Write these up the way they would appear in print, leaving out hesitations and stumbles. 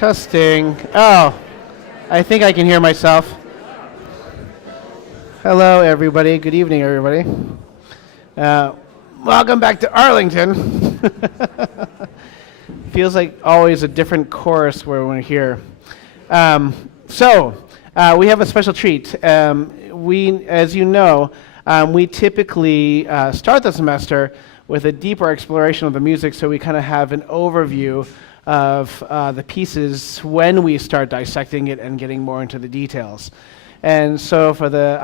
Testing. Oh, I think I can hear myself. Hello, everybody. Good evening, everybody. Uh, Welcome back to Arlington. Feels like always a different chorus when we're here. We have a special treat. As you know, we typically start the semester with a deeper exploration of the music, so we kind of have an overview of the pieces when we start dissecting it and getting more into the details. And so for the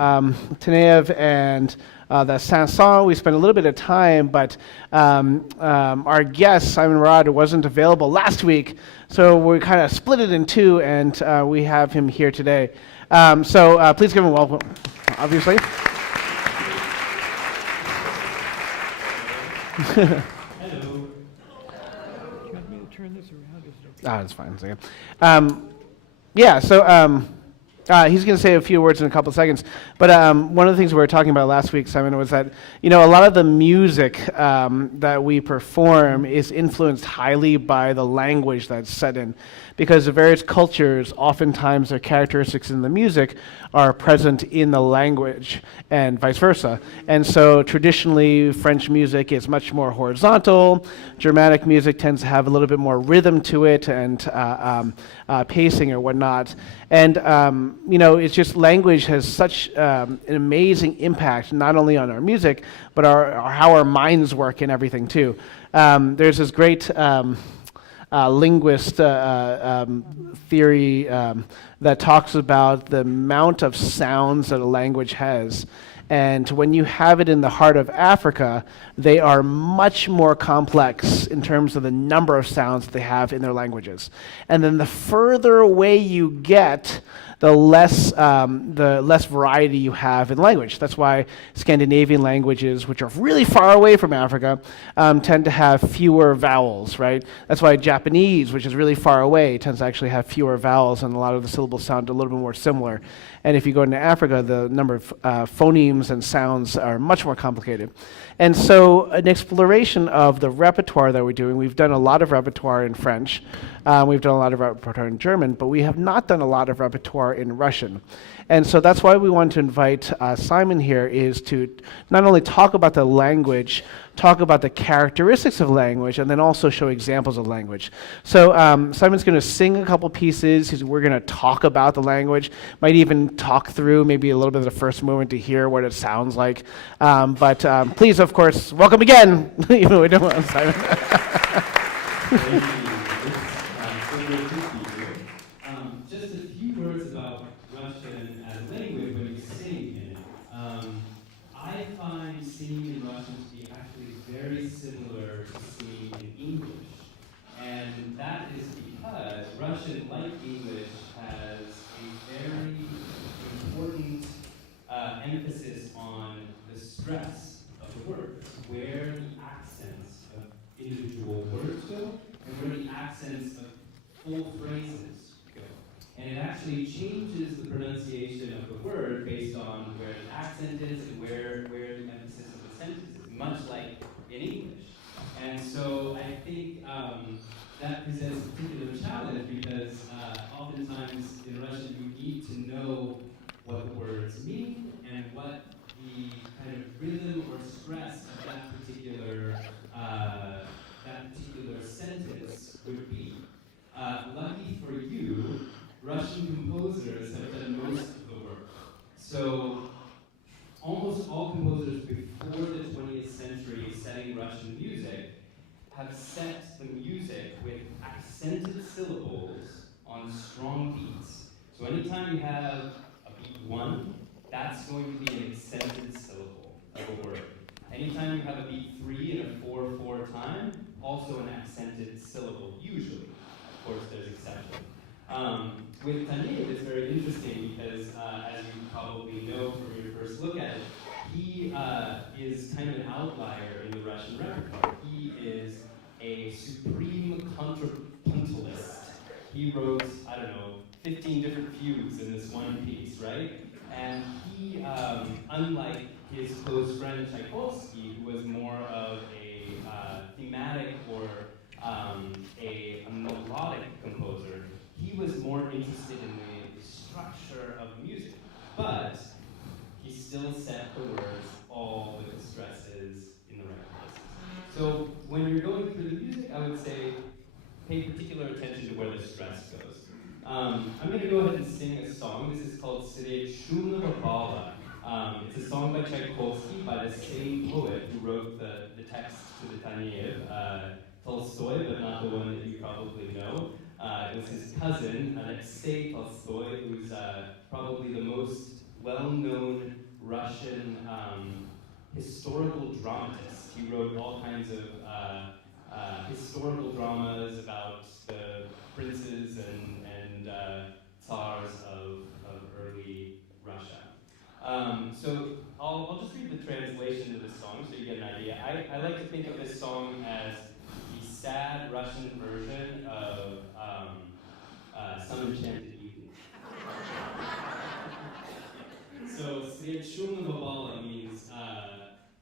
Tenev and the Sanson, we spent a little bit of time, but our guest, Simon Rod, wasn't available last week, so we kind of split it in two, and we have him here today. Please give him a welcome, obviously. Hello. Do you want me to turn this around? That's fine. He's going to say a few words in a couple of seconds. But one of the things we were talking about last week, Simon, was that a lot of the music that we perform is influenced highly by the language that's set in, because the various cultures, oftentimes their characteristics in the music are present in the language, and vice versa. And so traditionally, French music is much more horizontal. Germanic music tends to have a little bit more rhythm to it and pacing or whatnot. And it's just language has such an amazing impact, not only on our music, but how our minds work and everything too. There's this great linguist theory that talks about the amount of sounds that a language has. And when you have it in the heart of Africa, they are much more complex in terms of the number of sounds that they have in their languages. And then the further away you get, the less variety you have in language. That's why Scandinavian languages, which are really far away from Africa, tend to have fewer vowels, right? That's why Japanese, which is really far away, tends to actually have fewer vowels, and a lot of the syllables sound a little bit more similar. And if you go into Africa, the number of phonemes and sounds are much more complicated. And so an exploration of the repertoire that we're doing, we've done a lot of repertoire in French, we've done a lot of repertoire in German, but we have not done a lot of repertoire in Russian. And so that's why we want to invite Simon here, is to not only talk about the language, talk about the characteristics of language, and then also show examples of language. So Simon's going to sing a couple pieces. We're going to talk about the language, might even talk through maybe a little bit of the first movement to hear what it sounds like. But please, of course, welcome again, even though we don't want Simon. Thank you. It's great to be here. Just a few words about Russian as a language when you sing in it. I find singing in Russian to be actually very similar to singing in English. And that is because Russian, like English, has a very important emphasis on the stress of the words, where the accents of individual words go, and where the accents of full phrases go. And it actually changes the pronunciation of the word based on where the accent is and where the emphasis of the sentence is, much like in English. And so I think that presents a particular challenge, because oftentimes in Russian you need to know what the words mean and what the kind of rhythm or stress of that particular sentence would be. Lucky for you, Russian composers have done most of the work. So almost all composers before the 20th century setting Russian music have set the music with accented syllables on strong beats. So anytime you have a beat 1, that's going to be an accented syllable of a word. Anytime you have a beat 3 and a 4/4 time, also an accented syllable, usually. Of course, there's exceptions. With Tanev, it's very interesting because, as you probably know from your first look at it, he is kind of an outlier in the Russian repertoire. He is a supreme contrapuntalist. He wrote, 15 different fugues in this one piece, right? And he, unlike his close friend Tchaikovsky, who was more of a thematic or a melodic composer, more interested in the structure of music, but he still set the words all with the stresses in the right places. So when you're going through the music, I would say pay particular attention to where the stress goes. I'm going to go ahead and sing a song. This is called Sredь шумного бала. It's a song by Tchaikovsky, by the same poet who wrote the text to the Taneyev, Tolstoy, but not the one that you probably know. It was his cousin, Alexei Tolstoy, who's probably the most well-known Russian historical dramatist. He wrote all kinds of historical dramas about the princes and tsars of early Russia. So I'll just read the translation of this song so you get an idea. I like to think of this song as the sad Russian version of Some Enchanted Evening. So Sredь шумного бала means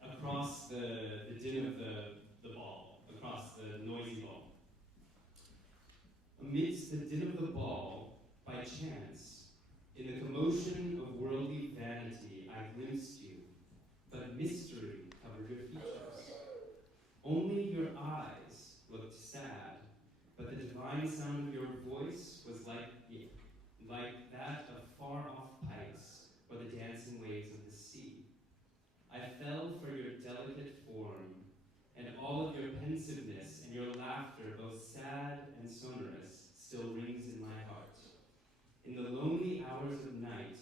across the din of the ball, across the noisy ball. Amidst the din of the ball, by chance, in the commotion of worldly vanity, I glimpsed you, but mystery covered your features. Only your eyes looked sad, but the divine sound of your voice was like that of far-off pipes or the dancing waves of the sea. I fell for your delicate form, and all of your pensiveness and your laughter, both sad and sonorous, still rings in my heart. In the lonely hours of night,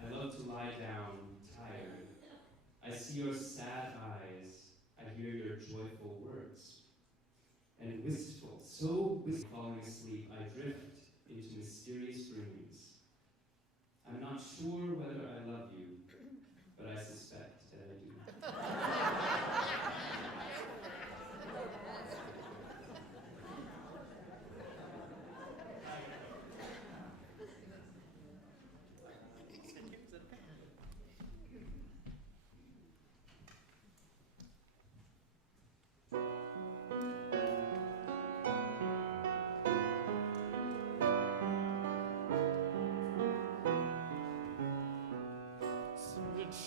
I love to lie down, tired. I see your sad eyes, I hear your joyful words. And wistful, so wistful, falling asleep, I drift into mysterious dreams. I'm not sure whether I love you, but I suspect that I do.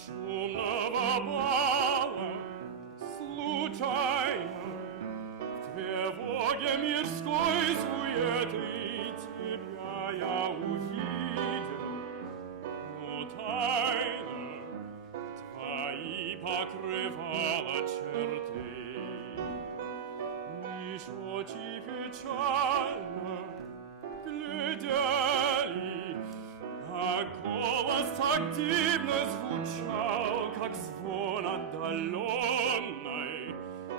Шумного бала случайно в тревоге мирской суеты тебя я увидел, но тайно твои покрывала черты. Лишь очи печально глядели, а голос так дивно звучал, как звон отдаленной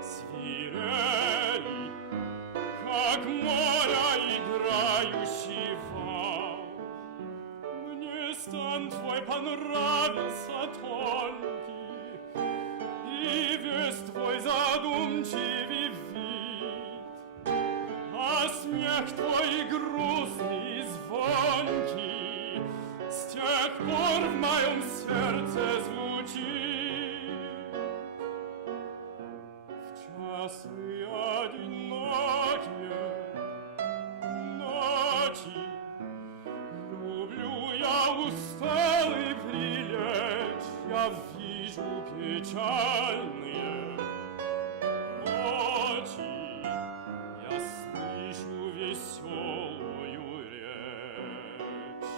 свирели, как море играющий вал. Мне стан твой понравился тонкий, и весь твой задумчивый вид, а смех твой грустный и звонкий с тех пор в моем сердце звучит. В часы одинокие ночи люблю я усталый прилечь, я вижу печальные очи, я слышу веселую речь.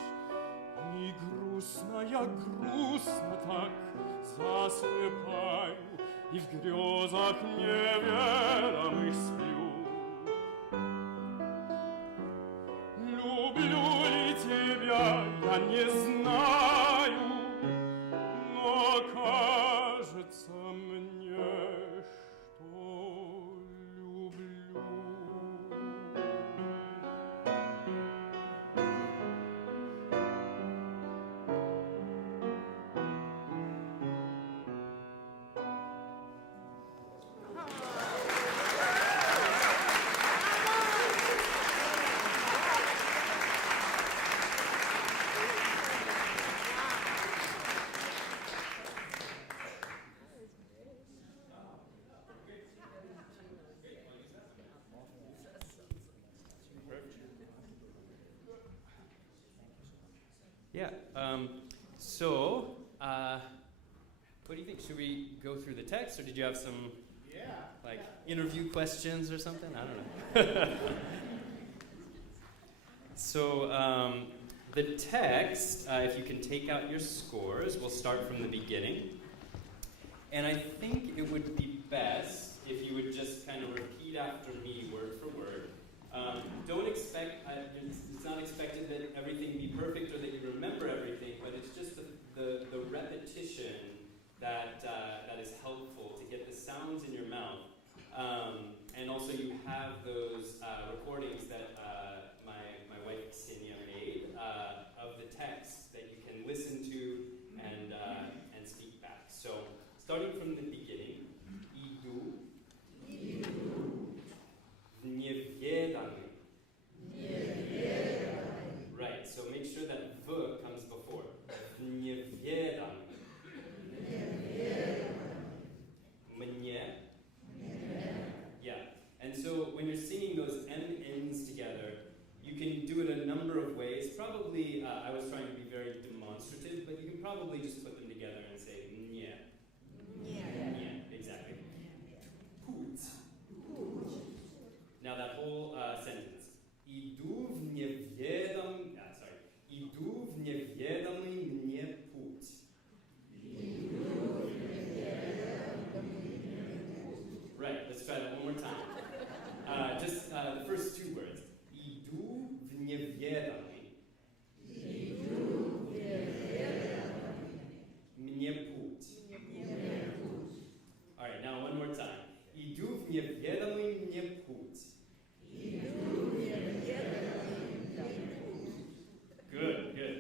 И грустно я грустно так засыпаю, и в грезах неведомых сплю. Люблю ли тебя, я не знаю, но кажется мне, что люблю. Yeah. So, what do you think? Should we go through the text, or did you have some, interview questions or something? I don't know. So, the text, if you can take out your scores, we'll start from the beginning. And I think it would be best if you would just kind of repeat after me word for word. Don't expect, it's not expected that everything be perfect or that you remember everything, but it's just the repetition that is helpful to get the sounds in your mouth. And also you have those recordings that my wife Ksenia made of the text that you can listen to and speak back. So starting from the beginning, idu, niewiedamy. Right, so make sure that v comes before. Niewiedamy. Mnie. Yeah, and so when you're singing those M-Ns together, you can do it a number of ways. Probably, I was trying to be very demonstrative, but you can probably just put them together and say mnie. Yeah, exactly. Put. Now that whole sentence. Idu w niewiadomy mnie put. Right, let's try that one more time. Just the first two words. Idu w niewiadomy mnie put. All right, now one more time. Idu w niewiadomy mnie put. Good, good.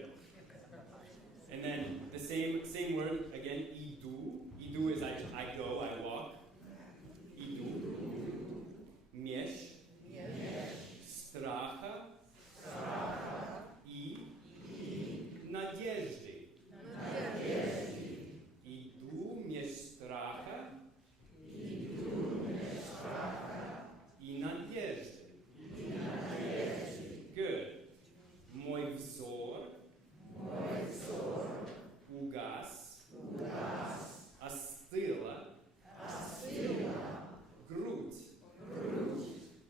And then the same word again, idu. Idu is I go, I walk. Idu. Miesz. Stracha. I. Надежды. Idu, miesz stracha. I надежды. Good. Mój wzór. Ugas. Остыла. Грудь.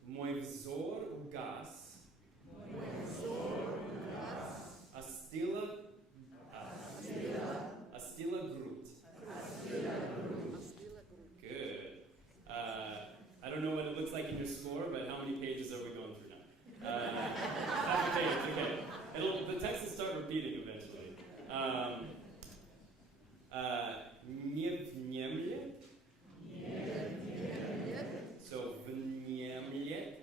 Mój wzór ugas. Остыла грудь. Good. I don't know what it looks like in your score, but how many pages are we going through now? Half a page, okay. The text will start repeating eventually. Не внемлет. So, внемлет.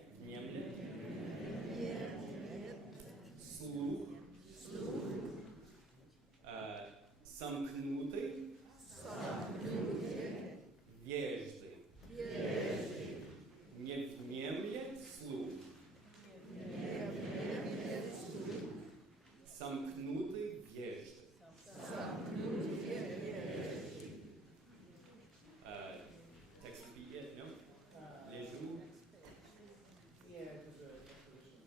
Слух. Сомкнутый. Вежды. Не внемлет слух. Сомкнутый вежды. Text would be it, no? Лежу.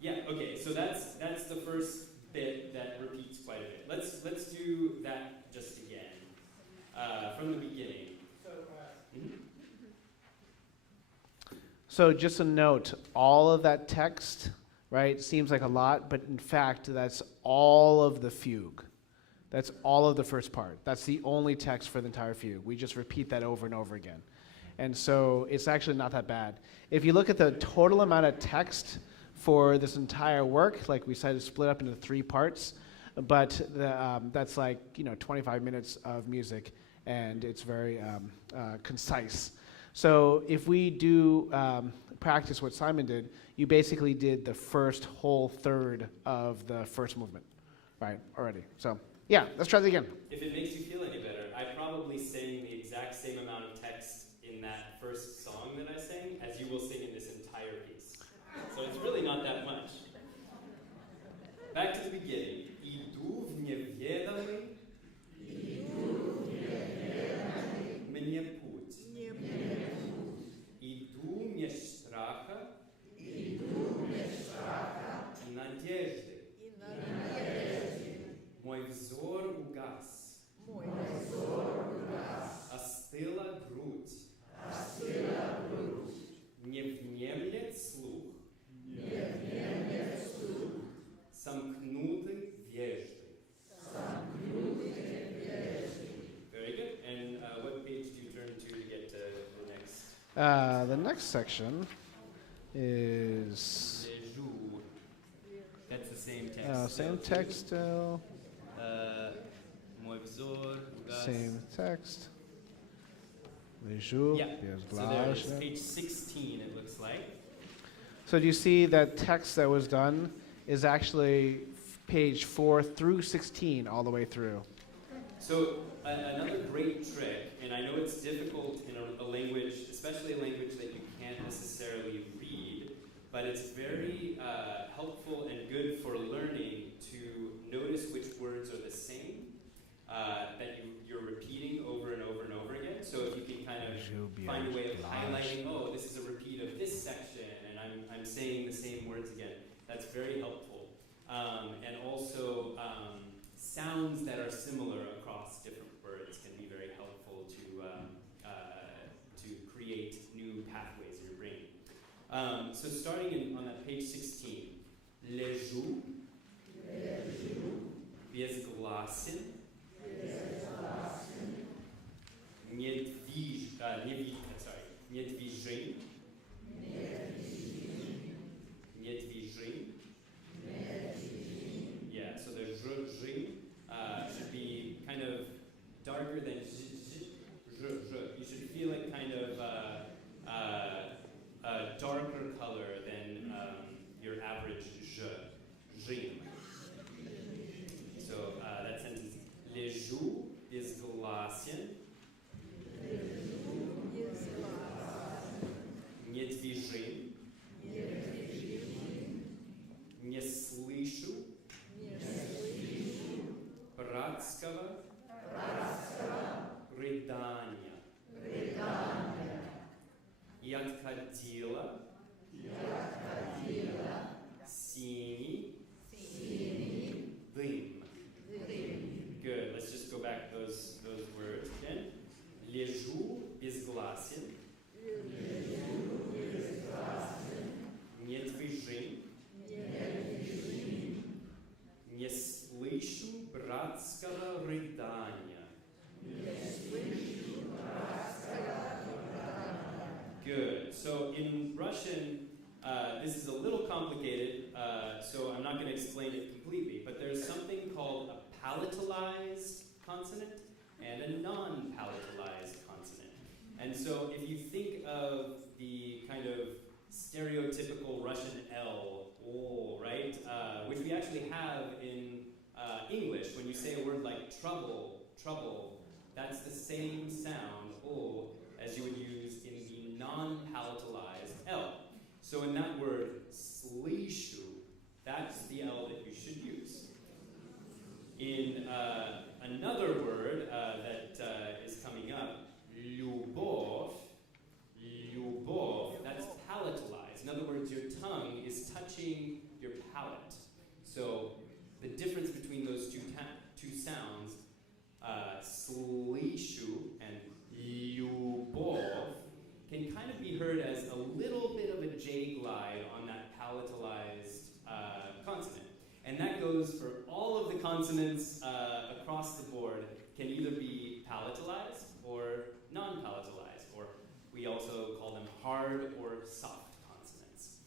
Yeah, okay, so that's the first bit that repeats quite a bit. Let's do that just again. From the beginning. So just a note, all of that text, right, seems like a lot, but in fact, that's all of the fugue. That's all of the first part. That's the only text for the entire fugue. We just repeat that over and over again. And so it's actually not that bad. If you look at the total amount of text for this entire work, like we decided to split up into 3 parts, but that's like 25 minutes of music, and it's very concise. So if we do practice what Simon did, you basically did the first whole third of the first movement, right, already. So yeah, let's try that again. If it makes you feel any better, I probably sang the exact same amount of text in that first song that I sang as you will sing in this entire piece. So it's really not that much. Back to the beginning. Idu w niewiadomy mnie pуть. Idu mieć stracha i надежды. Mój The next section is Les jours. That's the same text. same text still, Moevzor, ugas. same text. Les jours, Yeah. yes, So there it is, blanche. page 16 it looks like. So do you see that text that was done is actually page 4 through 16 all the way through? So another great trick, and I know it's difficult in a language, especially a language that you can't necessarily read, but it's very helpful and good for learning to notice which words are the same, that you're repeating over and over and over again. So if you can kind of find a way of highlighting, oh, this is a repeat of this section, and I'm saying the same words again, that's very helpful. And also, sounds that are similar across different words can be very helpful to create new pathways in your brain. So starting on that page 16, ležu, bezglasin, nedvižim, yeah, so the zhim should be kind of darker than you should feel it kind of a darker color than your average zhim. So that sentence, ležu bezglasin, недвижим, не слышу братского рыдания. И отходила синий дым. Good. Let's just go back those words again. Лежу безгласен. Недвижим. Не слышу братского рыдания. Good. So in Russian, this is a little complicated, so I'm not going to explain it completely, but there's something called a palatalized consonant and a non-palatalized consonant. And so if you think of the kind of stereotypical Russian L, oh, right, which we actually have in English, when you say a word like trouble, that's the same sound, oh, as you would use in the non-palatalized L. So in that word, slishu, that's the L that you should use. In another word that is coming up, lyubov, that's palatalized. In other words, your tongue is touching your palate. So the difference between those two sounds, slishu and lyubov, can kind of be heard as a little bit of a J glide on that palatalized consonant. And that goes for all of the consonants across the board, can either be palatalized or non-palatalized, or we also call them hard or soft consonants.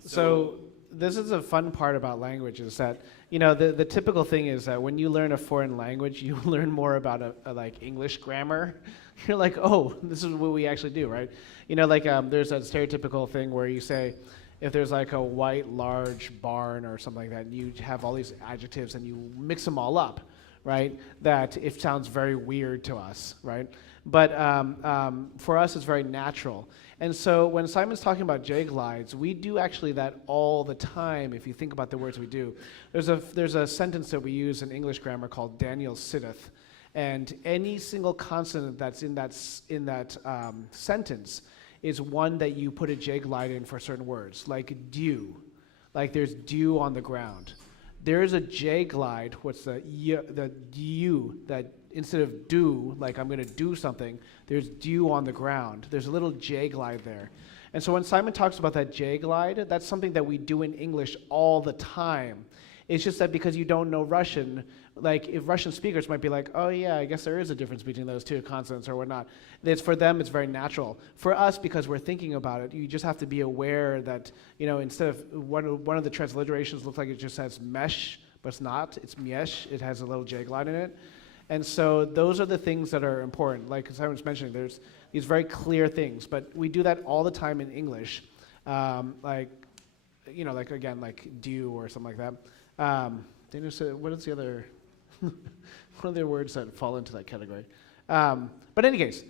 So this is a fun part about language is that, you know, the typical thing is that when you learn a foreign language, you learn more about a like English grammar. You're like, oh, this is what we actually do, right? You know, like there's that stereotypical thing where you say, if there's like a white, large barn or something like that, and you have all these adjectives and you mix them all up, right? That it sounds very weird to us, right? But for us, it's very natural. And so when Simon's talking about J glides, we do actually that all the time. If you think about the words we do, there's a sentence that we use in English grammar called Daniel sitteth, and any single consonant that's in that sentence is one that you put a J glide in for certain words, like dew, like there's dew on the ground. There is a J glide. What's the dew that instead of do, like I'm going to do something, there's dew on the ground. There's a little J glide there. And so when Simon talks about that J glide, that's something that we do in English all the time. It's just that because you don't know Russian, like if Russian speakers might be like, oh yeah, I guess there is a difference between those two consonants or whatnot. It's for them, it's very natural. For us, because we're thinking about it, you just have to be aware that, instead of one of the transliterations looks like it just says mesh, but it's not. It's miesh. It has a little jag line in it. And so those are the things that are important. Like Simon was mentioning, there's these very clear things, but we do that all the time in English. Like do or something like that. Daniel said, what is the other, one of the words that fall into that category? But in any case,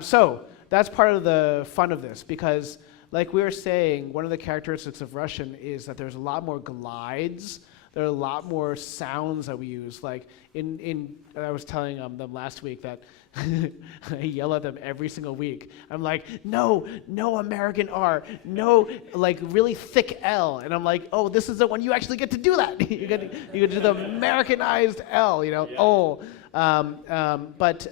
so that's part of the fun of this, because like we were saying, one of the characteristics of Russian is that there's a lot more glides. There are a lot more sounds that we use. Like I was telling them last week that I yell at them every single week. I'm like, no American R, no like really thick L, and I'm like, oh, this is the one you actually get to do that. you get to do the Americanized L, Yeah. oh. But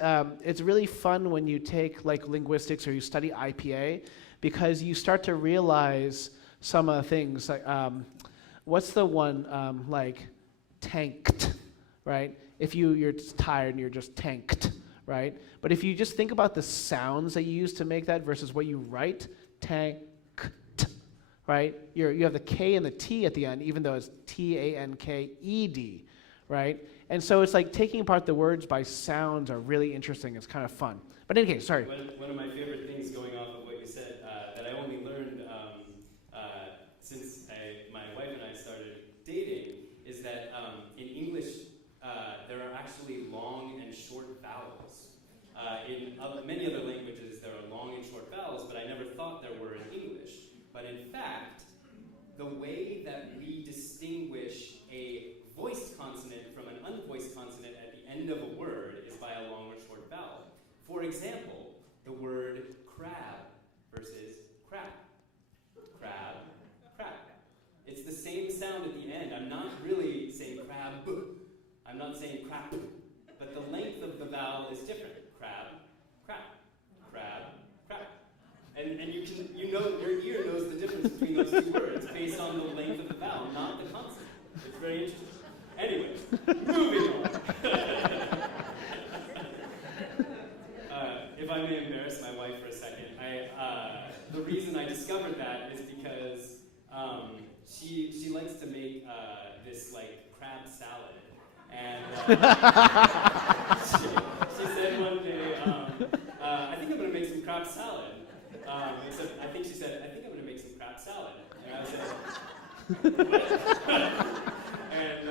it's really fun when you take like linguistics or you study IPA, because you start to realize some of the things like. What's the one, like, tanked, right? If you're tired and you're just tanked, right? But if you just think about the sounds that you use to make that versus what you write, tanked, right? You have the K and the T at the end, even though it's Tanked, right? And so it's like taking apart the words by sounds are really interesting. It's kind of fun. But in any case, sorry. One of my favorite things going off of what you said that I only learned since my wife and I started dating is that in English there are actually long and short vowels. In many other languages there are long and short vowels, but I never thought there were in English. But in fact, the way that we distinguish a voiced consonant from an unvoiced consonant at the end of a word is by a long or short vowel. For example, the word crab versus crap. Crab, crap. It's the same sound at the end. I'm not really saying crab. I'm not saying crap. But the length of the vowel is different. Crab, crap. Crab, crap. And your ear knows the difference between those two words based on the length of the vowel, not the consonant. It's very interesting. Anyway, moving on. If I may embarrass my wife for a second, the reason I discovered that is because she likes to make this like crab salad, and she said one day, I think I'm going to make some crab salad. Except I think she said, I think I'm going to make some crab salad, and I said, what? And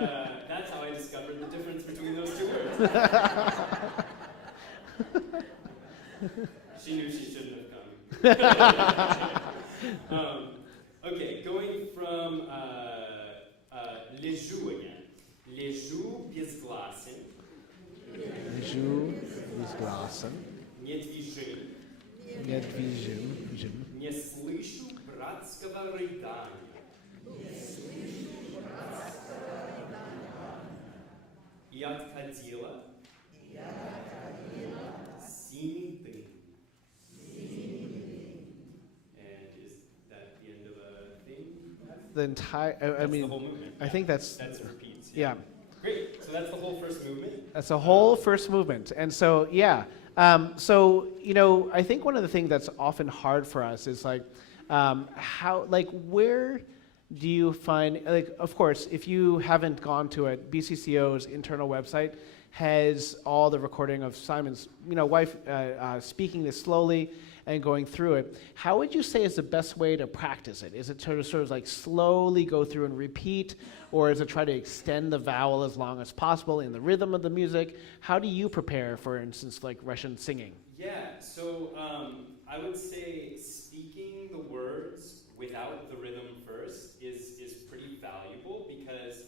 that's how I discovered the difference between those two words. She knew she shouldn't have come. Okay, going from les joues again. Les joues безгласен. Les joues безгласен. Недвижим. Недвижим. Не слышу братского рыдания. И отходила синий дым. And is that the end of a thing? The entire, That's the whole movement. I think that's repeats. yeah. Great. So that's the whole first movement. That's a whole first movement. And so, yeah. I think one of the things that's often hard for us is like, where do you find, of course, if you haven't gone to it, BCCO's internal website has all the recording of Simon's, wife speaking this slowly and going through it. How would you say is the best way to practice it? Is it sort of like slowly go through and repeat, or is it try to extend the vowel as long as possible in the rhythm of the music? How do you prepare, for instance, like Russian singing? Yeah, so I would say speaking the words without the rhythm first is pretty valuable, because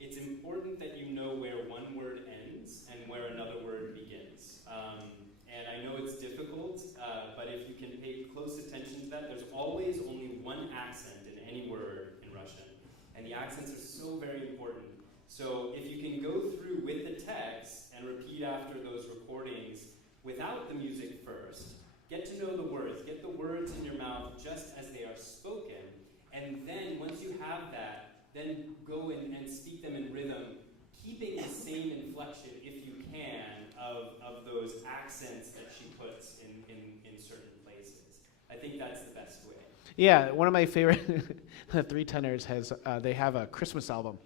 it's important that you know where one word ends and where another word begins. And I know it's difficult, but if you can pay close attention to that, there's always only one accent in any word in Russian. And the accents are so very important. So if you can go through with the text and repeat after those recordings without the music first, get to know the words, get the words in your mouth just as they are spoken, and then once you have that, then go and speak them in rhythm keeping the same inflection, if you can, of those accents that she puts in certain places. I think that's the best way. Yeah, one of my favorite three tenors has, they have a Christmas album.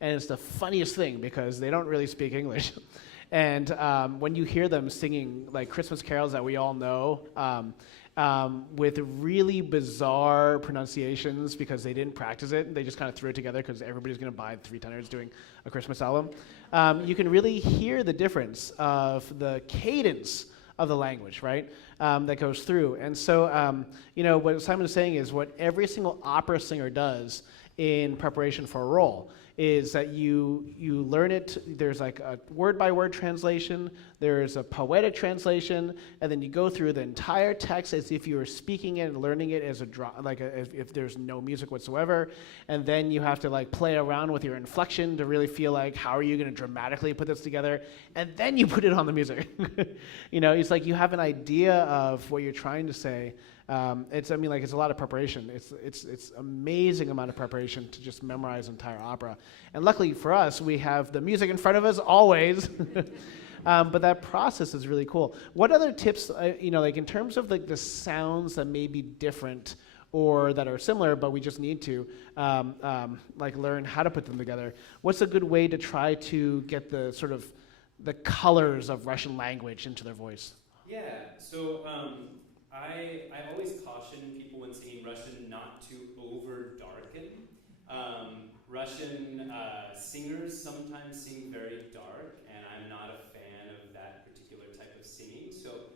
And it's the funniest thing because they don't really speak English. And when you hear them singing like Christmas carols that we all know, with really bizarre pronunciations because they didn't practice it, they just kind of threw it together because everybody's going to buy three tenors doing a Christmas album. You can really hear the difference of the cadence of the language, right, that goes through. And so, what Simon is saying is what every single opera singer does in preparation for a role is that you learn it. There's like a word-by-word translation, there's a poetic translation, and then you go through the entire text as if you were speaking it and learning it as if there's no music whatsoever, and then you have to like play around with your inflection to really feel like how are you going to dramatically put this together, and then you put it on the music. It's like you have an idea of what you're trying to say. It's a lot of preparation. It's amazing amount of preparation to just memorize an entire opera. And luckily for us, we have the music in front of us always. But that process is really cool. What other tips, like in terms of like the sounds that may be different or that are similar, but we just need to like learn how to put them together? What's a good way to try to get the sort of the colors of Russian language into their voice? Yeah. So. I always caution people when singing Russian not to over-darken. Russian singers sometimes sing very dark, and I'm not a fan of that particular type of singing. So,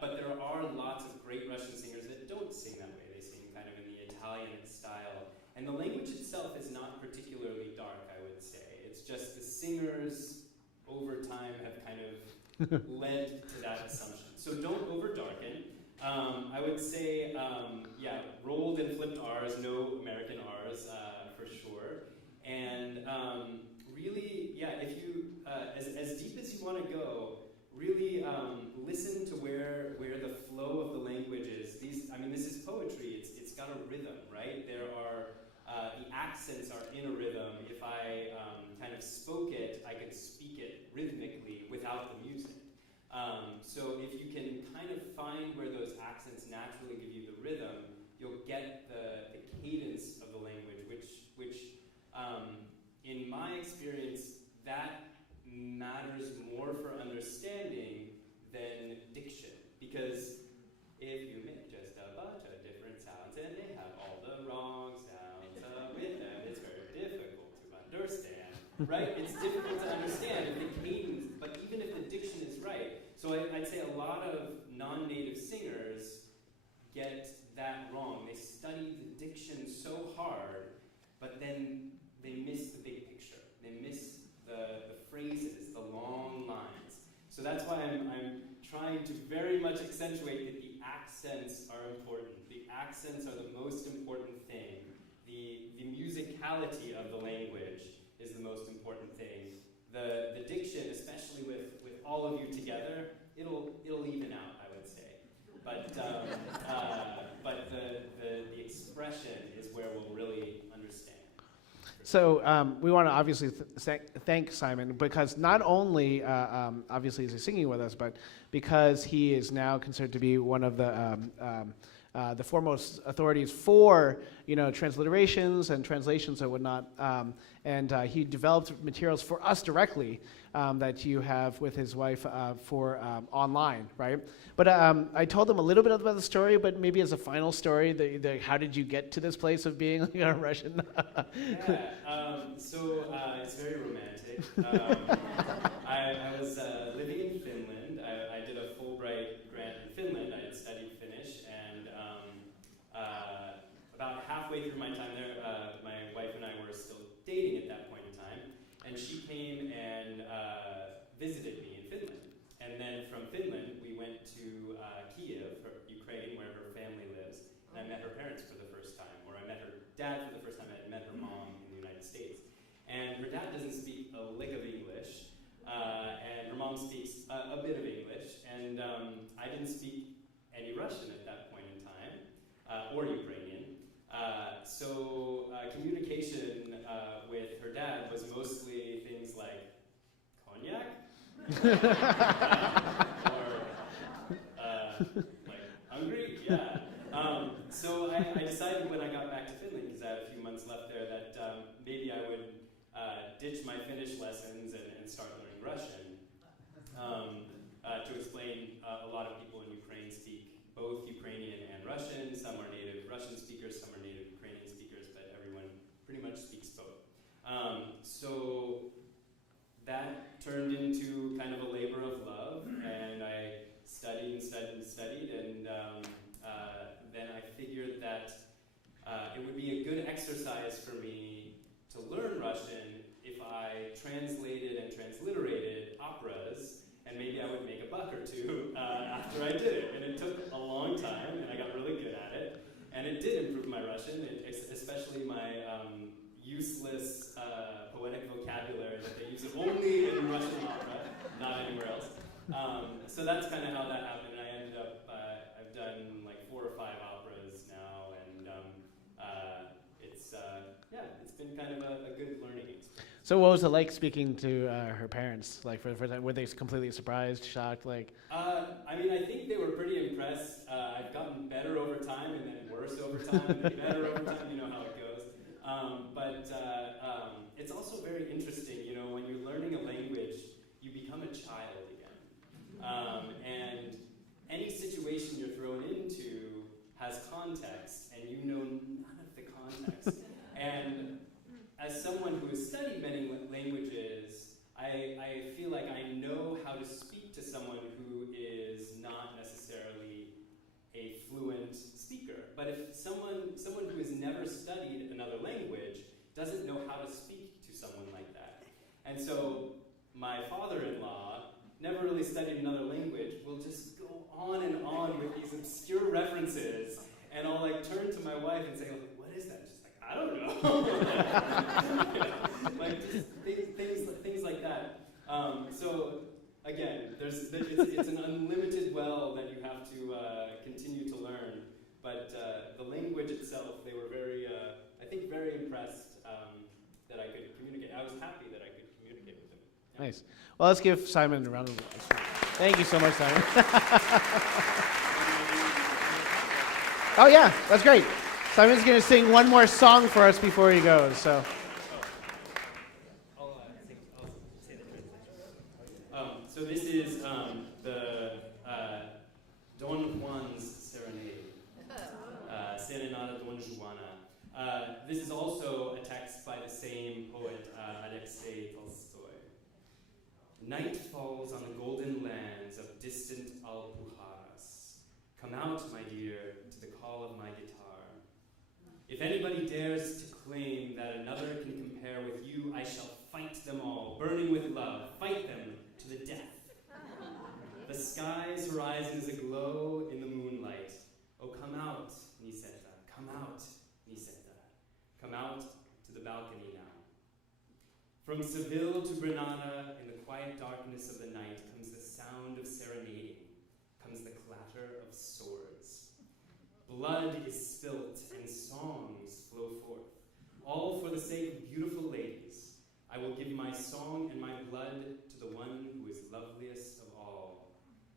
but there are lots of great Russian singers that don't sing that way. They sing kind of in the Italian style. And the language itself is not particularly dark, I would say. It's just the singers over time have kind of led to that assumption. So don't over-darken. I would say, rolled and flipped R's, no American R's, for sure. And really, if you, as deep as you want to go, really listen to where the flow of the language is. This is poetry. It's got a rhythm, right? There are, the accents are in a rhythm. If I kind of spoke it, I could speak it rhythmically without the music. So if you can kind of find where those accents naturally give you the rhythm, you'll get the cadence of the language, which in my experience, that matters more for understanding than diction. Because if you make just a bunch of different sounds and they have all the wrong sounds with them, it's very difficult to understand, right? It's difficult to understand if the cadence, but even if the diction is right. So I'd say a lot of non-native singers get that wrong. They study the diction so hard, but then they miss the big picture. They miss the phrases, the long lines. So that's why I'm trying to very much accentuate that the accents are important. The accents are the most important thing. The musicality of the language is the most important thing. The diction, especially with all of you together, it'll even out, I would say. But the expression is where we'll really understand. So we want to obviously thank Simon because not only obviously is he singing with us, but because he is now considered to be one of the foremost authorities for transliterations and translations and whatnot, and he developed materials for us directly that you have with his wife for online, right? But I told them a little bit about the story, but maybe as a final story, how did you get to this place of being a Russian? So it's very romantic. I was living in Finland. I did a Fulbright grant in Finland. I had studied Finnish, and about halfway through my time there, my wife and I were still dating at that point in time, and she came and visited me in Finland. And then from Finland, we went to Kiev, Ukraine, where her family lives, and I met her parents for the first time, or I met her dad for the first time. I had met her mom in the United States. And her dad doesn't speak a lick of English, and her mom speaks a bit of English, and I didn't speak any Russian at that point in time, or Ukrainian. So communication with her dad was mostly things like, like, cognac? Like, hungry? Yeah. So I decided when I got back to Finland, because I had a few months left there, that maybe I would ditch my Finnish lessons and start learning Russian. To explain, a lot of people in Ukraine speak both Ukrainian and Russian. Some are native Russian speakers, some are native Ukrainian speakers, but everyone pretty much speaks both. So that turned into kind of a labor of love, and I studied and studied and studied, and then I figured that it would be a good exercise for me to learn Russian if I translated and transliterated operas, and maybe I would make a buck or two after I did it. And it took a long time, and I got really good at it, and it did improve my Russian, especially my useless poetic vocabulary that they use only in Russian opera, not anywhere else. So that's kind of how that happened. I ended up, I've done like 4 or 5 operas now, and it's been kind of a good learning experience. So what was it like speaking to her parents? Like for the first time, were they completely surprised, shocked? Like, I mean, I think they were pretty impressed. I've gotten better over time, and then worse over time, and then better over time. You know how it goes. But it's also very interesting. You know, when you're learning a language, you become a child again, and any situation you're thrown into has context, and you know none of the context. And as someone who has studied many languages, I feel like I know how to speak to someone who is not necessarily a fluent speaker. But if someone who has never studied another language doesn't know how to speak to someone like that. And so my father-in-law never really studied another language, will just go on and on with these obscure references, and I'll like turn to my wife and say, what is that? She's like, I don't know. Like just things like that. So again, it's an unlimited well that you have to continue to learn. But the language itself, they were very, I think, very impressed that I could communicate. I was happy that I could communicate with them. Yeah. nice. Well, let's give Simon a round of applause. Thank you so much, Simon. Oh yeah, that's great. Simon's going to sing one more song for us before he goes. So. I'll say the translation. So this is the Don Juan's Serenade. Serenata Don Juana. This is also a text by the same poet, Alexei Tolstoy. Night falls on the golden lands of distant Alpujarras. Come out, my dear, to the call of my guitar. If anybody dares to claim that another can compare with you, I shall fight them all, burning with love, fight them to the death. The sky's horizon is aglow in the moonlight. Oh, come out, Niseta, come out, Niseta. Come out to the balcony now. From Seville to Granada, in the quiet darkness of the night, comes the sound of serenading, comes the clatter of swords. Blood is spilt and songs flow forth, all for the sake of beautiful ladies. I will give my song and my blood to the one who is loveliest of all.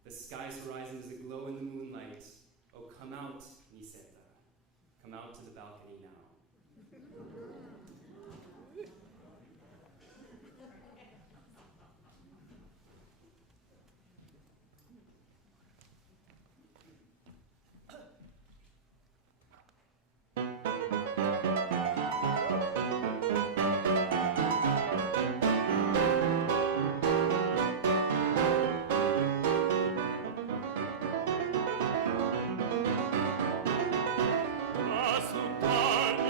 The sky's horizon is aglow in the moonlight. Oh, come out, Niseta. Come out to the balcony now. Ascoltare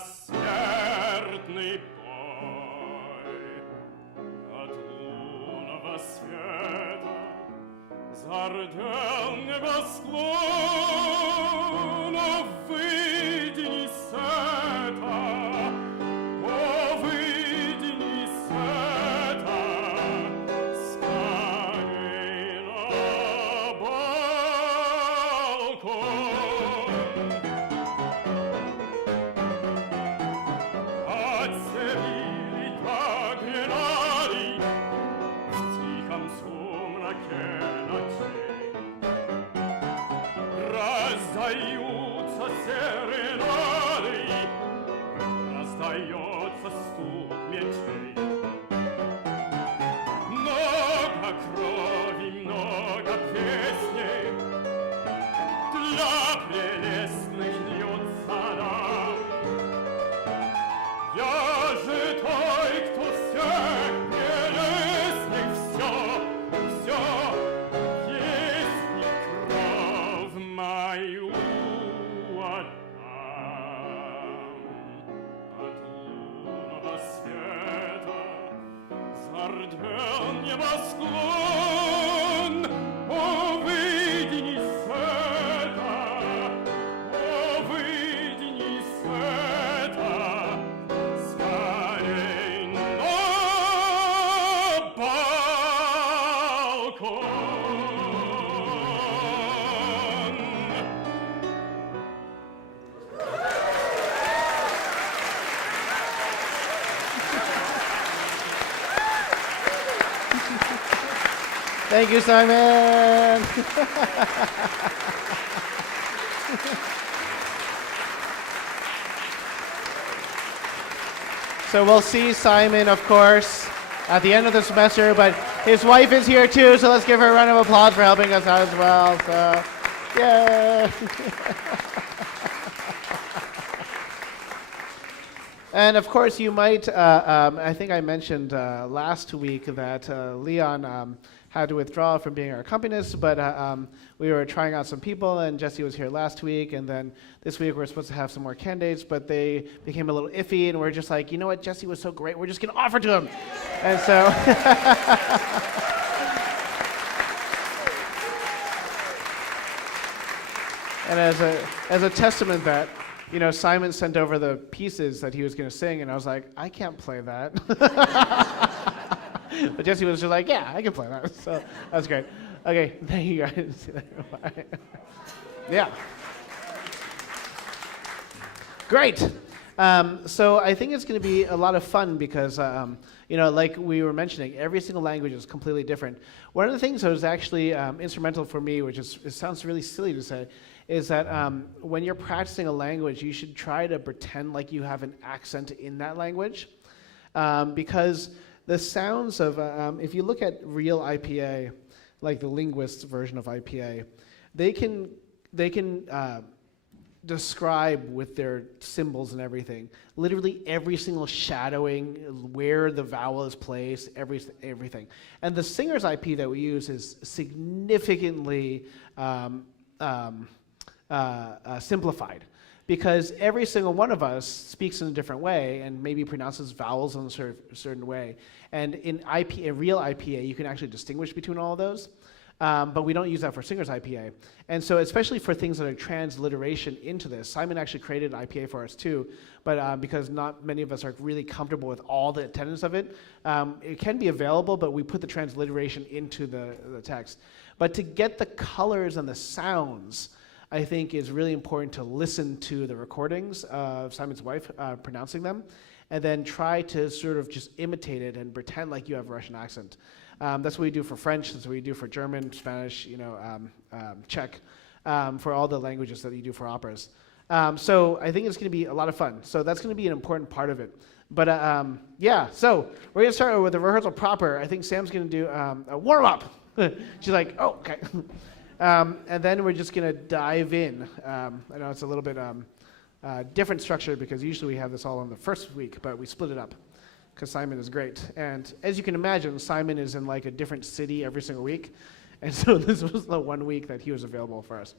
смертный бой. От лунного света зардел небосклон, о, выйди не с это, о, выйди не с это, скорей на балкон. От Севильи до Гренады в тихом сумраке ночей раздаются серенады, раздается стук мечей. Много крови, много песней для прелестных льется нам. Я же той, кто всех прелестных все есть и кровь мою отдам. От лунного света зардел небосклон, о, выйди не с это, о, выйди не с это, скорей на балкон. Thank you, Simon. So we'll see Simon, of course, at the end of the semester, but his wife is here too, so let's give her a round of applause for helping us out as well. So, yay! And of course, you might, I think I mentioned last week that Leon had to withdraw from being our accompanist, but we were trying out some people, and Jesse was here last week, and then this week we're supposed to have some more candidates, but they became a little iffy, and we're just like, you know what, Jesse was so great, we're just going to offer to him. And so, and as a testament that, you know, Simon sent over the pieces that he was going to sing, and I was like, I can't play that. But Jesse was just like, yeah, I can play that. So that was great. Okay, thank you guys. Bye. Yeah. Great. So I think it's going to be a lot of fun because, you know, like we were mentioning, every single language is completely different. One of the things that was actually instrumental for me, which is, it sounds really silly to say, is that when you're practicing a language, you should try to pretend like you have an accent in that language. Because the sounds of, if you look at real IPA, like the linguist's version of IPA, they can describe with their symbols and everything, literally every single shadowing, where the vowel is placed, everything. And the singer's IP that we use is significantly simplified, because every single one of us speaks in a different way and maybe pronounces vowels in a certain way. And in real IPA, you can actually distinguish between all of those. But we don't use that for singer's IPA. And so especially for things that are transliteration into this, Simon actually created an IPA for us too, but because not many of us are really comfortable with all the tenets of it, it can be available, but we put the transliteration into the text. But to get the colors and the sounds, I think is really important to listen to the recordings of Simon's wife pronouncing them, and then try to sort of just imitate it and pretend like you have a Russian accent. That's what we do for French, that's what we do for German, Spanish, you know, Czech, for all the languages that you do for operas. So I think it's gonna be a lot of fun. So that's gonna be an important part of it. But yeah, so we're gonna start with the rehearsal proper. I think Sam's gonna do a warm up. She's like, oh, okay. And then we're just gonna dive in. I know it's a little bit different structure because usually we have this all on the first week, but we split it up because Simon is great. And as you can imagine, Simon is in like a different city every single week. And so this was the 1 week that he was available for us.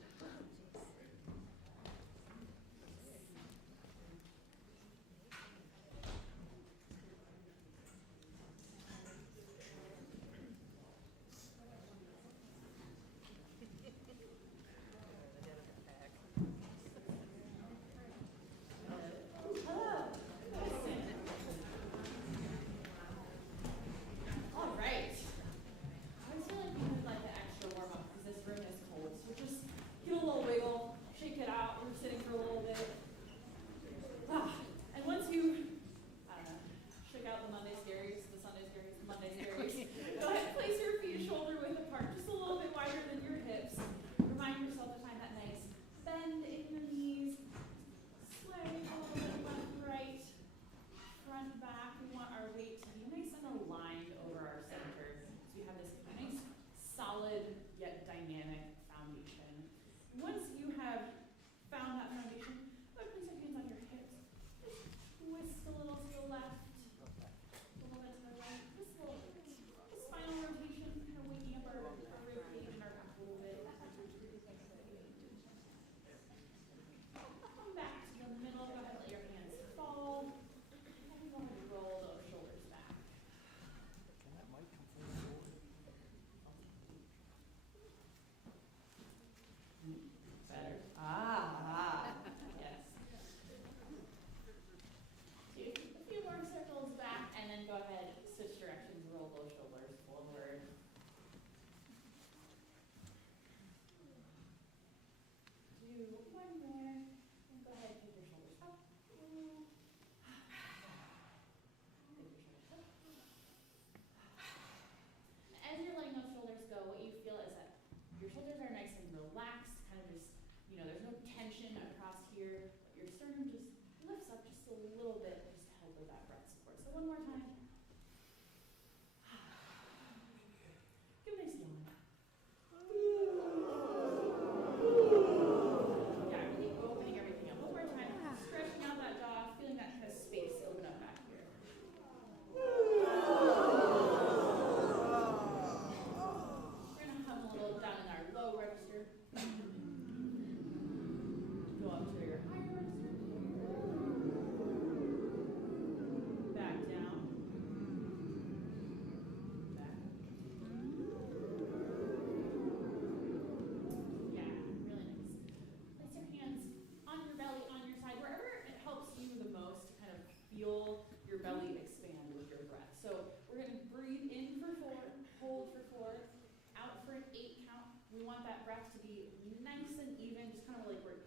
one more time. Give a nice yawn. Yeah, really opening everything up. One more time. Stretching out that jaw, feeling that kind of space open up back here. We're going to hum a little down in our low register. Go up to your higher register. Back down. Back. Yeah, really nice. Place your hands on your belly, on your side, wherever it helps you the most to kind of feel your belly expand with your breath. So we're going to breathe in for 4, hold for 4, out for an 8 count. We want that breath to be nice and even, just kind of like we're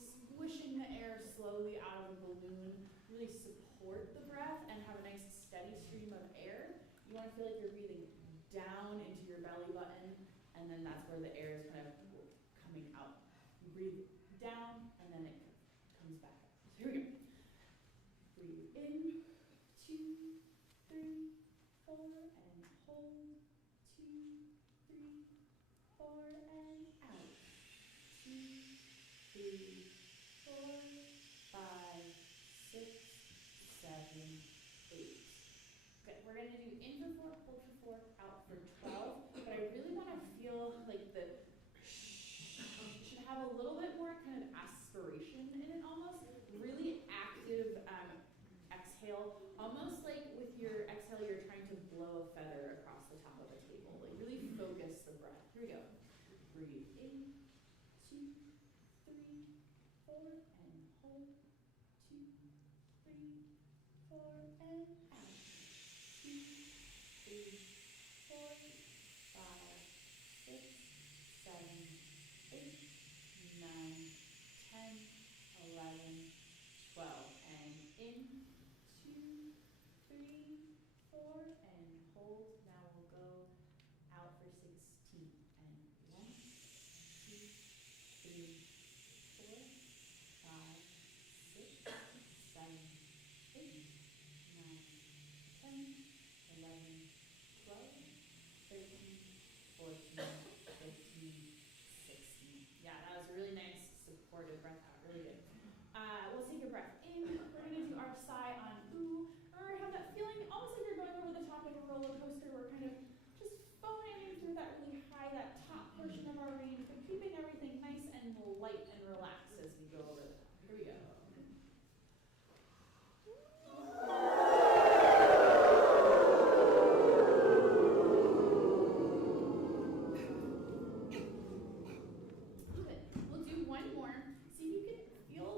squishing the air slowly out of the balloon. Really support the breath and have a nice steady stream of air. You want to feel like you're breathing down into your belly button, and then that's where the air is kind of coming out. You breathe down, and then it comes back up. So here we go. Breathe in, 2, 3, 4, and hold. 2, 3, 4, and out. 2, 3, 4, 5, 6, 7, 8. Okay, we're going to do in for 4, hold for 4, out for 12. But I really want to feel like the should have a little bit more kind of aspiration in it almost. Really active exhale, almost like with your exhale you're trying to blow a feather across the top of a table. Like really focus the breath. Here we go. Breathe in, 2, 3, 4, and hold. 2, 3, 4, and out. 2, 3, 4, 5, 6, 7, 8, 9, 10, 11, 12. And in, 2, 3, 4, and hold. Now we'll go out for 16. And 1, 2, 3, 4, 5, 6, 7, 8, 9, 10, 11, 12, 13, 14, 15, 16. Yeah, that was a really nice supportive breath out. Really good. We'll take a breath in. We're going to do our sigh on ooh. Or have that feeling almost like you're going over the top of a roller coaster. We're kind of just foaming through that really high, that top portion of our range, but keeping everything nice and light and relaxed as we go over the top. Here we go. Good. We'll do one more. See if you can feel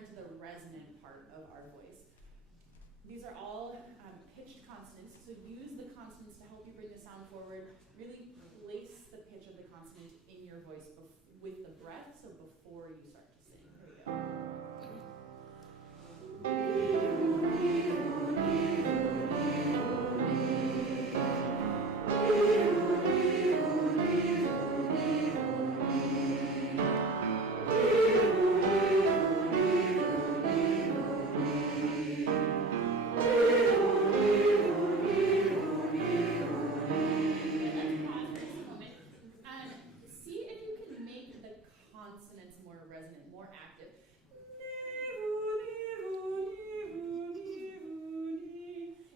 into the resonant part of our voice. These are all pitched consonants, so use the consonants to help you bring the sound forward. Really place the pitch of the consonant in your voice with the breath, so before you start to sing. Here we go. Consonants more resonant, more active.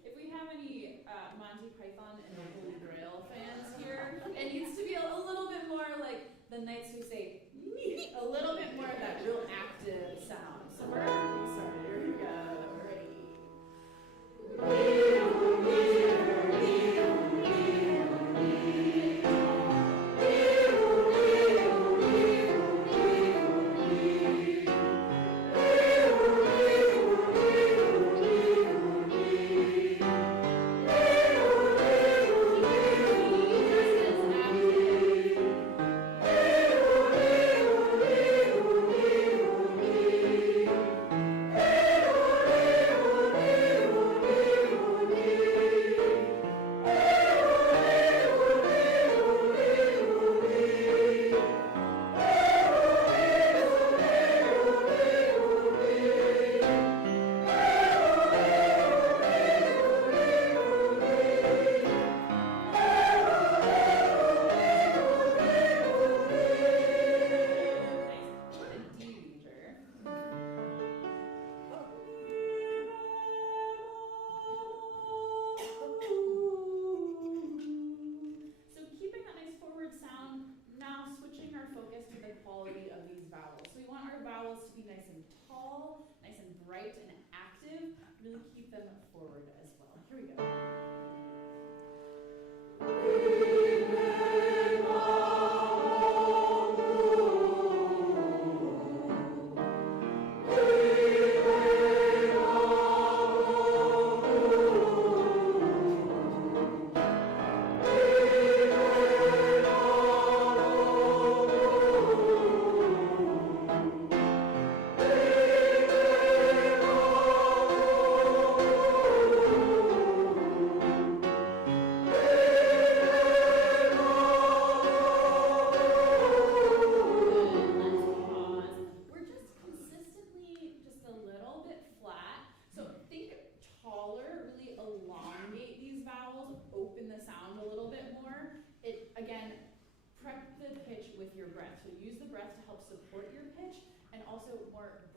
If we have any Monty Python and the Holy Grail fans here, it needs to be a little bit more like the knights who say a little bit more of that real active sound. So we're started. Here we go. Ready.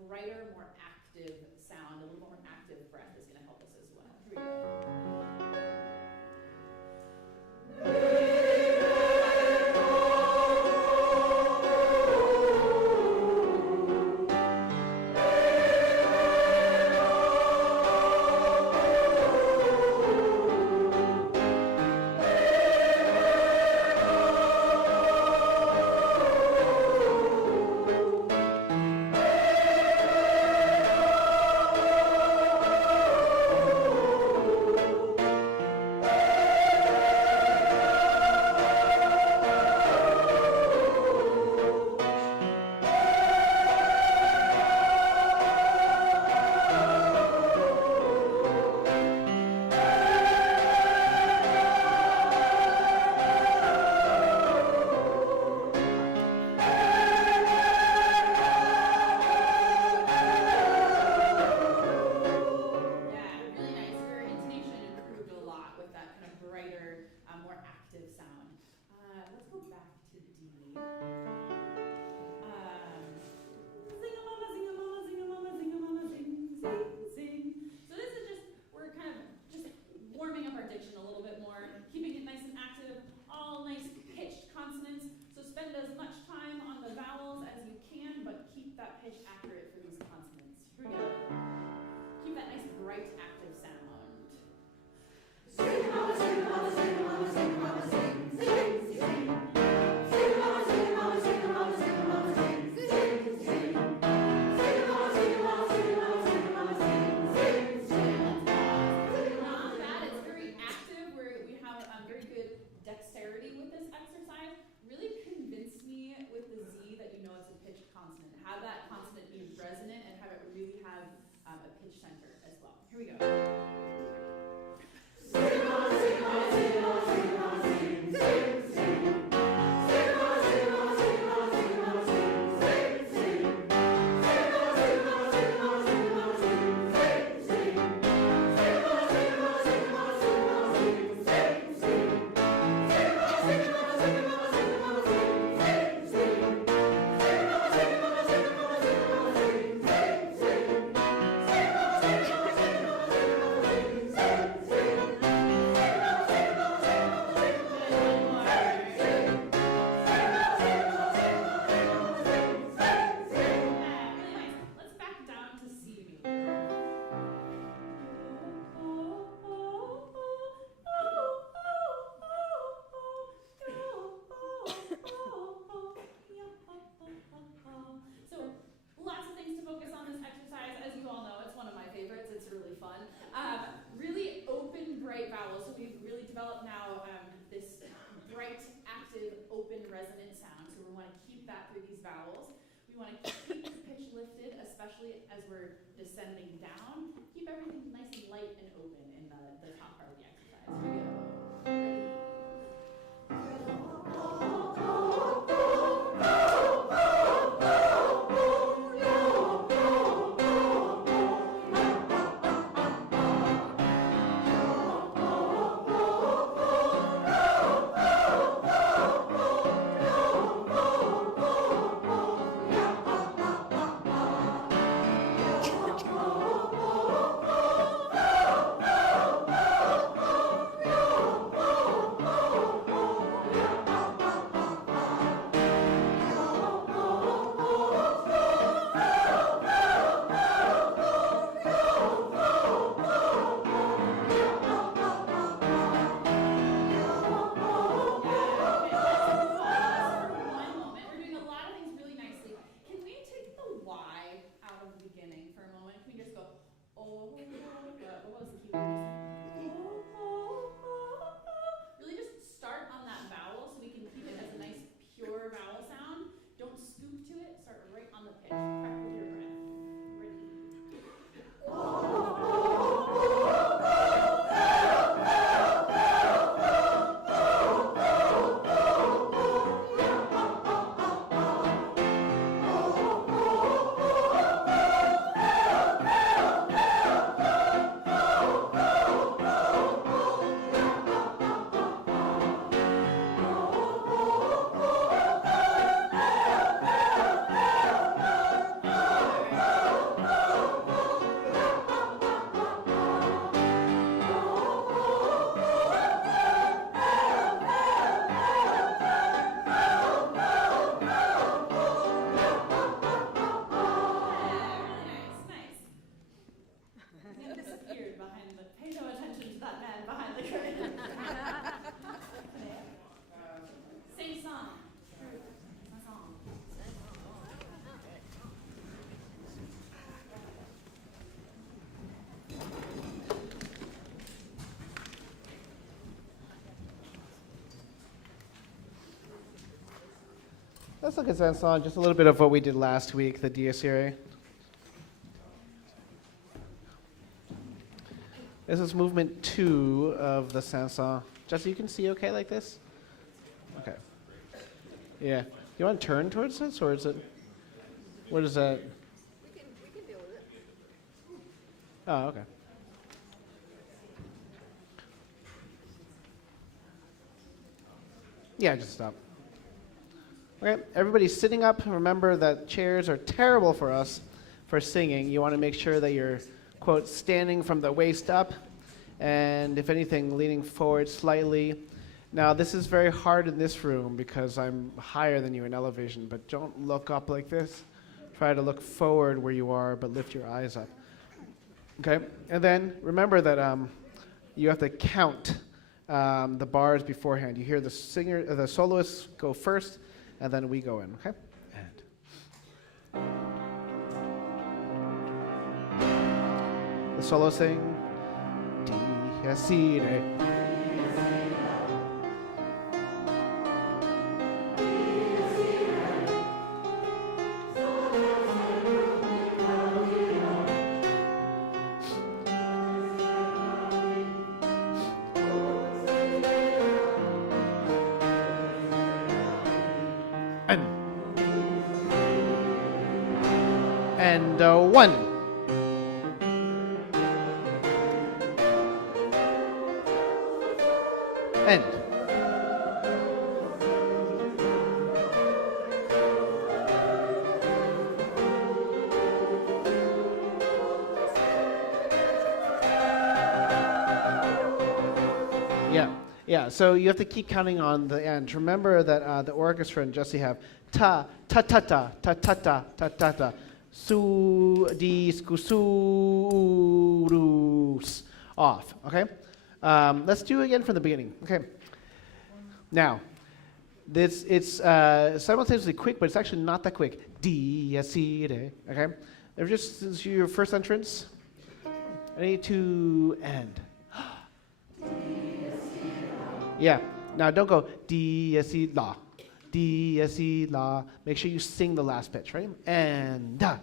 Brighter, more active sound, a little more active breath is going to help us as well. Here we go. Sing, really fun. Really open, bright vowels. So we've really developed now this bright, active, open, resonant sound. So we want to keep that through these vowels. We want to keep the pitch lifted, especially as we're descending down. Keep everything nice and light and open in the top part of the exercise. Here we go. Ready? Let's look at that song, just a little bit of what we did last week, the Dies Irae. This is movement 2 of the Sanson. Jesse, you can see okay like this? Okay. Yeah. You want to turn towards this, or is it, what is that? We can deal with it. Oh, okay. Yeah, just stop. Okay, everybody's sitting up. Remember that chairs are terrible for us for singing. You want to make sure that you're, quote, standing from the waist up, and if anything, leaning forward slightly. Now, this is very hard in this room because I'm higher than you in elevation, but don't look up like this. Try to look forward where you are, but lift your eyes up. Okay, and then remember that you have to count the bars beforehand. You hear the singer, the soloists go first, and then we go in, okay? And the solo sing, Dies Irae. And one. End. Yeah, so you have to keep counting on the end. Remember that the orchestra and Jesse have ta, ta, ta, ta, ta, ta, ta, ta, ta, ta, su, di, scu, su, ru, s, off, okay? Let's do it again from the beginning, okay? Now, it's simultaneously quick, but it's actually not that quick. Dies Irae, okay? If just this is your first entrance, Ready, 2, and. Yeah. Now don't go D S E la, D S E la. Make sure you sing the last pitch, right? And da.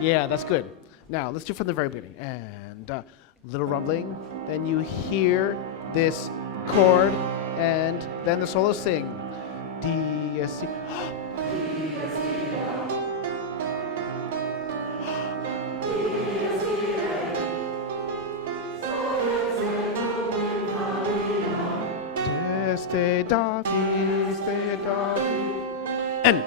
Yeah, that's good. Now let's do it from the very beginning. And little rumbling. Then you hear this chord, and then the solo sing. D S E. Stay David, stay David. And.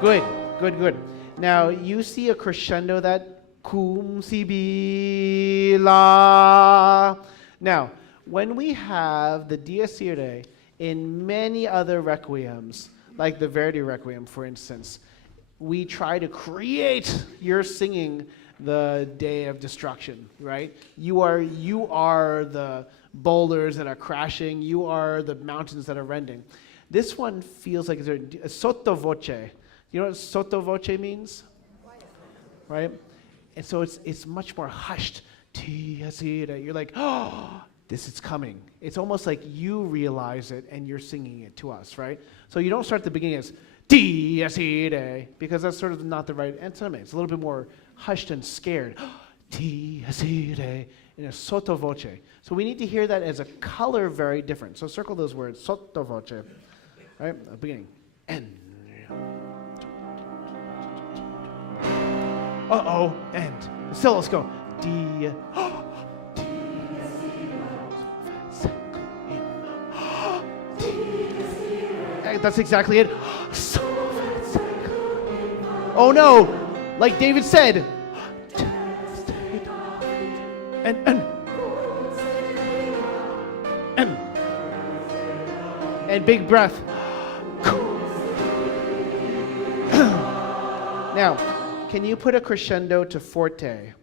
Good, good, good. Now you see a crescendo that cum si bi la. Now, when we have the Dies Irae in many other requiems, like the Verdi Requiem, for instance, we try to create your singing the day of destruction, right? You are the boulders that are crashing. You are the mountains that are rending. This one feels like it's sotto voce. You know what sotto voce means? Right? And so it's much more hushed. You're like, oh, this is coming. It's almost like you realize it and you're singing it to us, right? So you don't start at the beginning as Dies Irae, because that's sort of not the right entonomy. It's a little bit more hushed and scared. Dies Irae in a sotto voce. So we need to hear that as a color very different. So circle those words, sotto voce, right? Beginning. And. Uh-oh, and. Still, let's go. D. That's exactly it. Oh no! Like David said. And big breath. Now, can you put a crescendo to forte?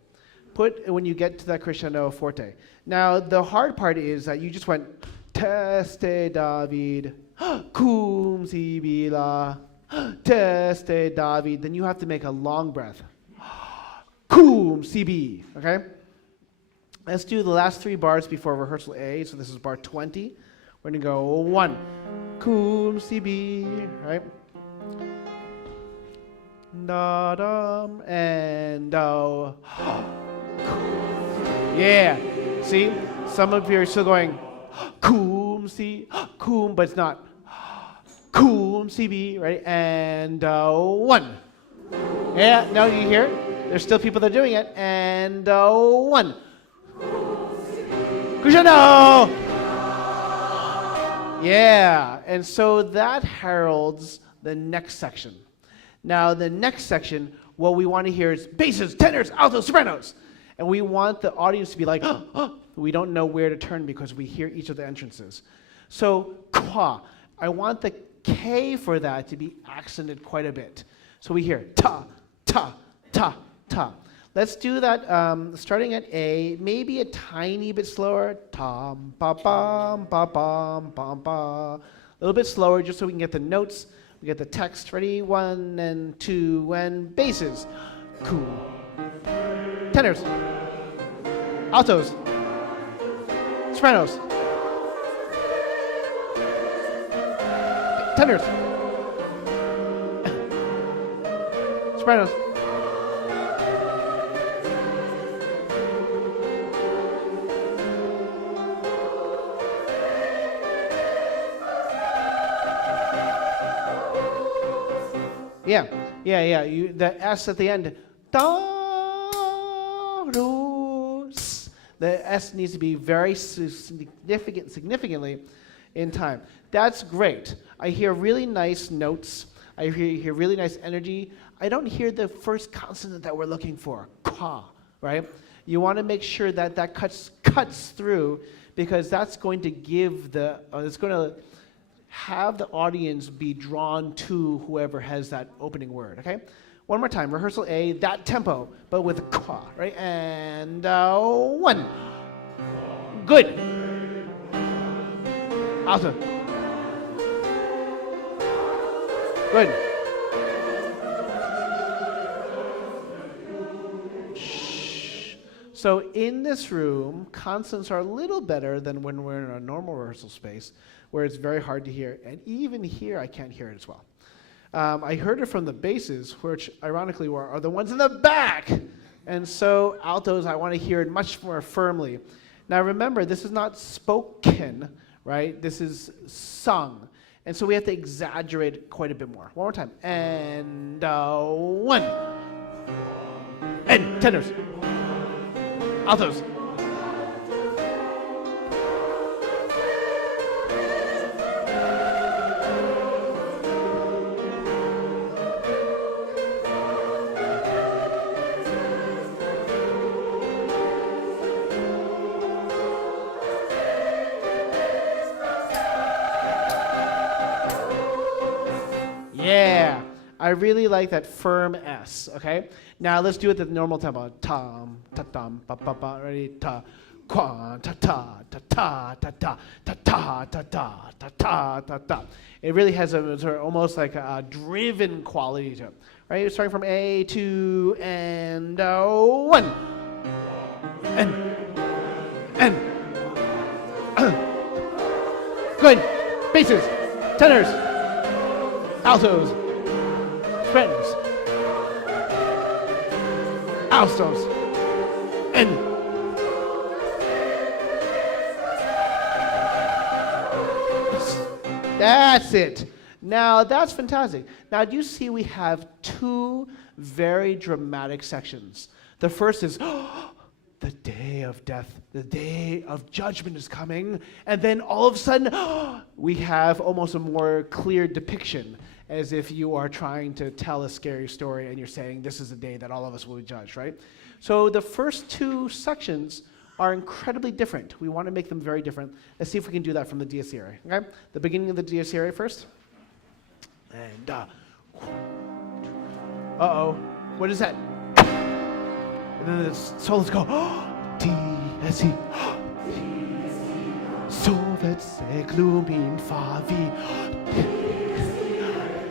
When you get to that crescendo, forte. Now, the hard part is that you just went Teste David, cum si bi la, Teste David. Then you have to make a long breath. Cum si bi, okay? Let's do the last 3 bars before rehearsal A. So this is bar 20. We're gonna go 1, cum si bi, right? Da dum and do. Yeah. See, some of you are still going cum si cum, but it's not cum si bi, right? And 1. Yeah. No, you hear it? There's still people that are doing it. And 1. Crescendo. Yeah. And so that heralds the next section. Now, the next section, what we want to hear is basses, tenors, altos, sopranos. And we want the audience to be like, oh, we don't know where to turn because we hear each of the entrances. So, qua. I want the K for that to be accented quite a bit. So we hear ta, ta, ta, ta. Let's do that starting at A, maybe a tiny bit slower. Tam, pa, pam, pa, pam, pam, pa. A little bit slower just so we can get the notes. We get the text. Ready? 1 and 2 and basses. Cool. Tenors. Altos. Sopranos. Tenors. Sopranos. Yeah. The S at the end. Da-ros. The S needs to be very significantly in time. That's great. I hear really nice notes. I hear really nice energy. I don't hear the first consonant that we're looking for, qua, right? You want to make sure that that cuts through, because that's going to give it's going to have the audience be drawn to whoever has that opening word, okay? One more time, rehearsal A, that tempo, but with a qua, right? And 1. Good. Alto. Good. Shh. So in this room, consonants are a little better than when we're in a normal rehearsal space, where it's very hard to hear. And even here, I can't hear it as well. I heard it from the basses, which ironically are the ones in the back. And so altos, I want to hear it much more firmly. Now remember, this is not spoken, right? This is sung. And so we have to exaggerate quite a bit more. One more time. And one. And tenors. Altos. Yeah, I really like that firm S, okay? Now let's do it the normal tempo. Tam, ta tam, pa pa pa, ready? Ta, quan, ta ta, ta ta, ta ta, ta ta, ta ta, ta ta, ta ta. It really has a sort of almost like a driven quality to it, right? You're starting from A to and one. And. Good. Basses, tenors, altos, sopranos, altos, and that's it. Now that's fantastic. Now do you see we have two very dramatic sections? The first is the day of death, the day of judgment is coming, and then all of a sudden we have almost a more clear depiction, as if you are trying to tell a scary story and you're saying this is the day that all of us will be judged, right? So the first two sections are incredibly different. We want to make them very different. Let's see if we can do that from the DSC area, okay? The beginning of the DSC area first. And uh-oh, what is that? And then the solos go, DSC, so wird Seglumin Favi,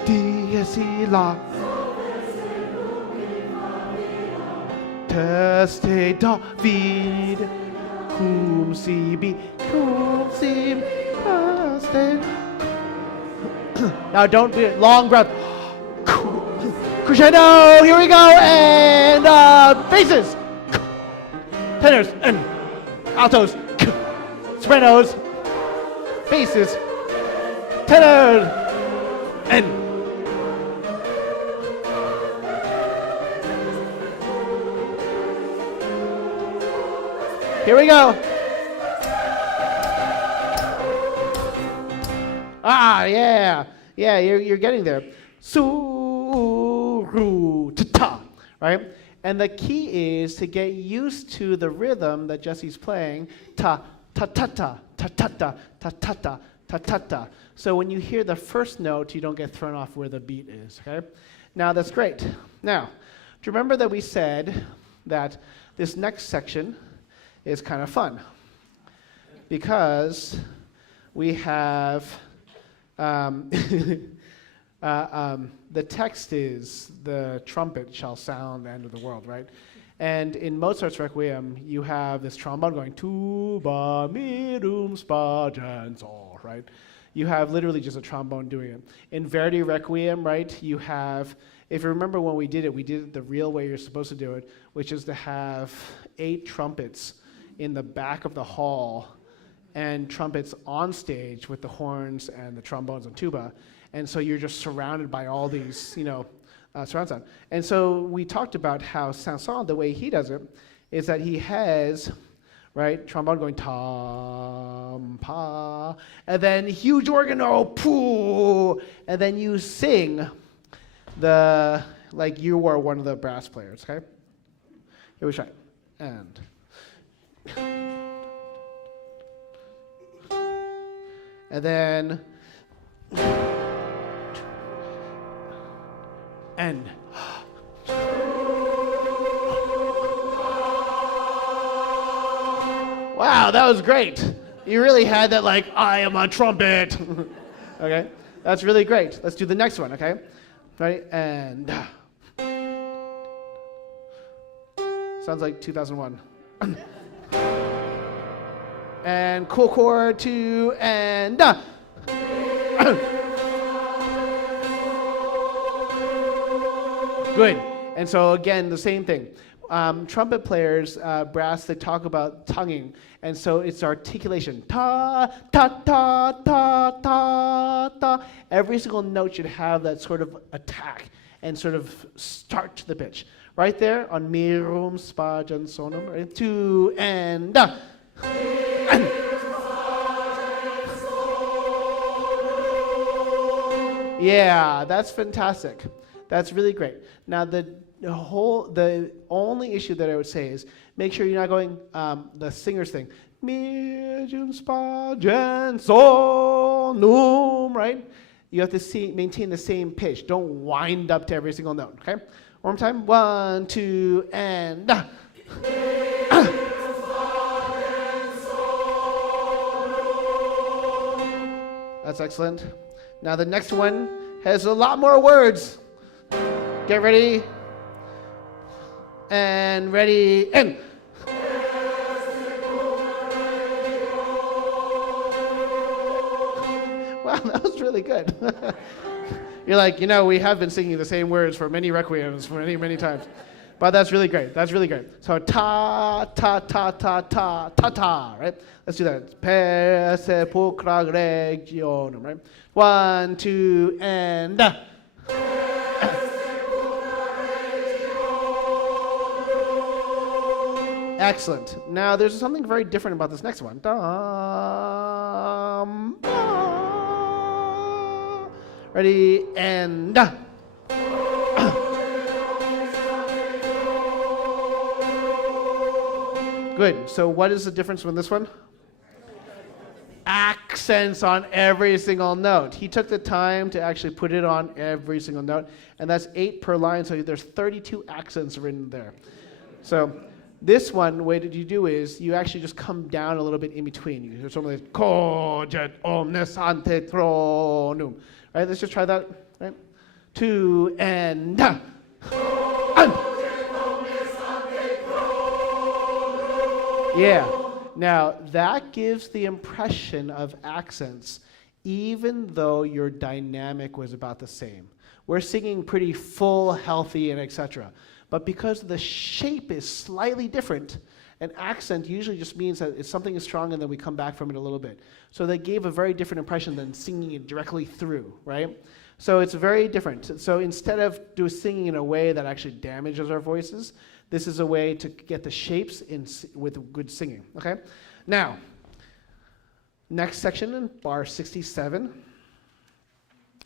DSC la, Teste David, cum sibi, paste. Now don't be long breath. Crescendo, here we go, and basses, tenors, and altos, sopranos, basses, tenors, and here we go. Yeah, you're getting there. Su-ru-ta-ta, right? And the key is to get used to the rhythm that Jesse's playing, ta-ta-ta-ta, ta-ta-ta, ta-ta-ta, ta-ta-ta. So when you hear the first note, you don't get thrown off where the beat is, okay? Now, that's great. Now, do you remember that we said that this next section is kind of fun? Because we have... the text is, the trumpet shall sound the end of the world, right? And in Mozart's Requiem, you have this trombone going, tuba, mirum, spa, gen, sol, right? You have literally just a trombone doing it. In Verdi Requiem, right, you have, if you remember when we did it the real way you're supposed to do it, which is to have 8 trumpets in the back of the hall and trumpets on stage with the horns and the trombones and tuba. And so you're just surrounded by all these, surround sound. And so we talked about how Saint-Saëns, the way he does it, is that he has, right, trombone going tam, pa, and then huge organ, oh, poo, and then you sing like you were one of the brass players, okay? Here we try, and. And then, and. Wow, that was great. You really had that like, I am a trumpet. Okay, that's really great. Let's do the next one, okay? Ready? And sounds like 2001. And cool chord, 2, and Good. And so again, the same thing. Trumpet players, brass, they talk about tonguing, and so it's articulation. Ta, ta, ta, ta, ta, ta. Every single note should have that sort of attack and sort of start to the pitch. Right there on mirum, spa, gen, sonum, right? 2, and Yeah, that's fantastic. That's really great. Now the only issue that I would say is make sure you're not going the singer's thing. Mi, jun, spa, gen, sonum, right? You have to maintain the same pitch. Don't wind up to every single note, okay? One more time. 1, 2, and That's excellent. Now the next one has a lot more words. Get ready. And ready, and wow, that was really good. You're like, we have been singing the same words for many requiems for many, many times. But that's really great. That's really great. So ta, ta, ta, ta, ta, ta, ta, right? Let's do that. Per sepulchra regionum, right? 1, 2, and Excellent. Now there's something very different about this next one. Dum, ba. Ready, and Good. So what is the difference with this one? Accents on every single note. He took the time to actually put it on every single note, and that's 8 per line, so there's 32 accents written there. So this one, the way that you do is you actually just come down a little bit in between. You hear something like coget omnes ante thronum. Right? Let's just try that. Right? 2 and Yeah. Now that gives the impression of accents, even though your dynamic was about the same. We're singing pretty full, healthy, and etc. But because the shape is slightly different, an accent usually just means that something is strong and then we come back from it a little bit. So they gave a very different impression than singing it directly through, right? So it's very different. So instead of singing in a way that actually damages our voices, this is a way to get the shapes with good singing, okay? Now, next section in bar 67,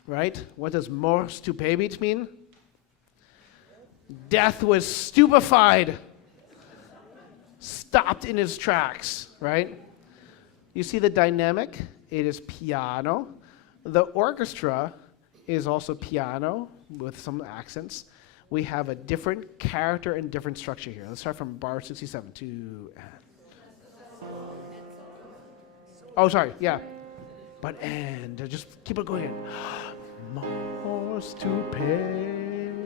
right? What does mors stupebit mean? Death was stupefied, stopped in his tracks, right? You see the dynamic? It is piano. The orchestra is also piano with some accents. We have a different character and different structure here. Let's start from bar 67 to... Oh, sorry, yeah. But and, just keep it going. Mors stupebit.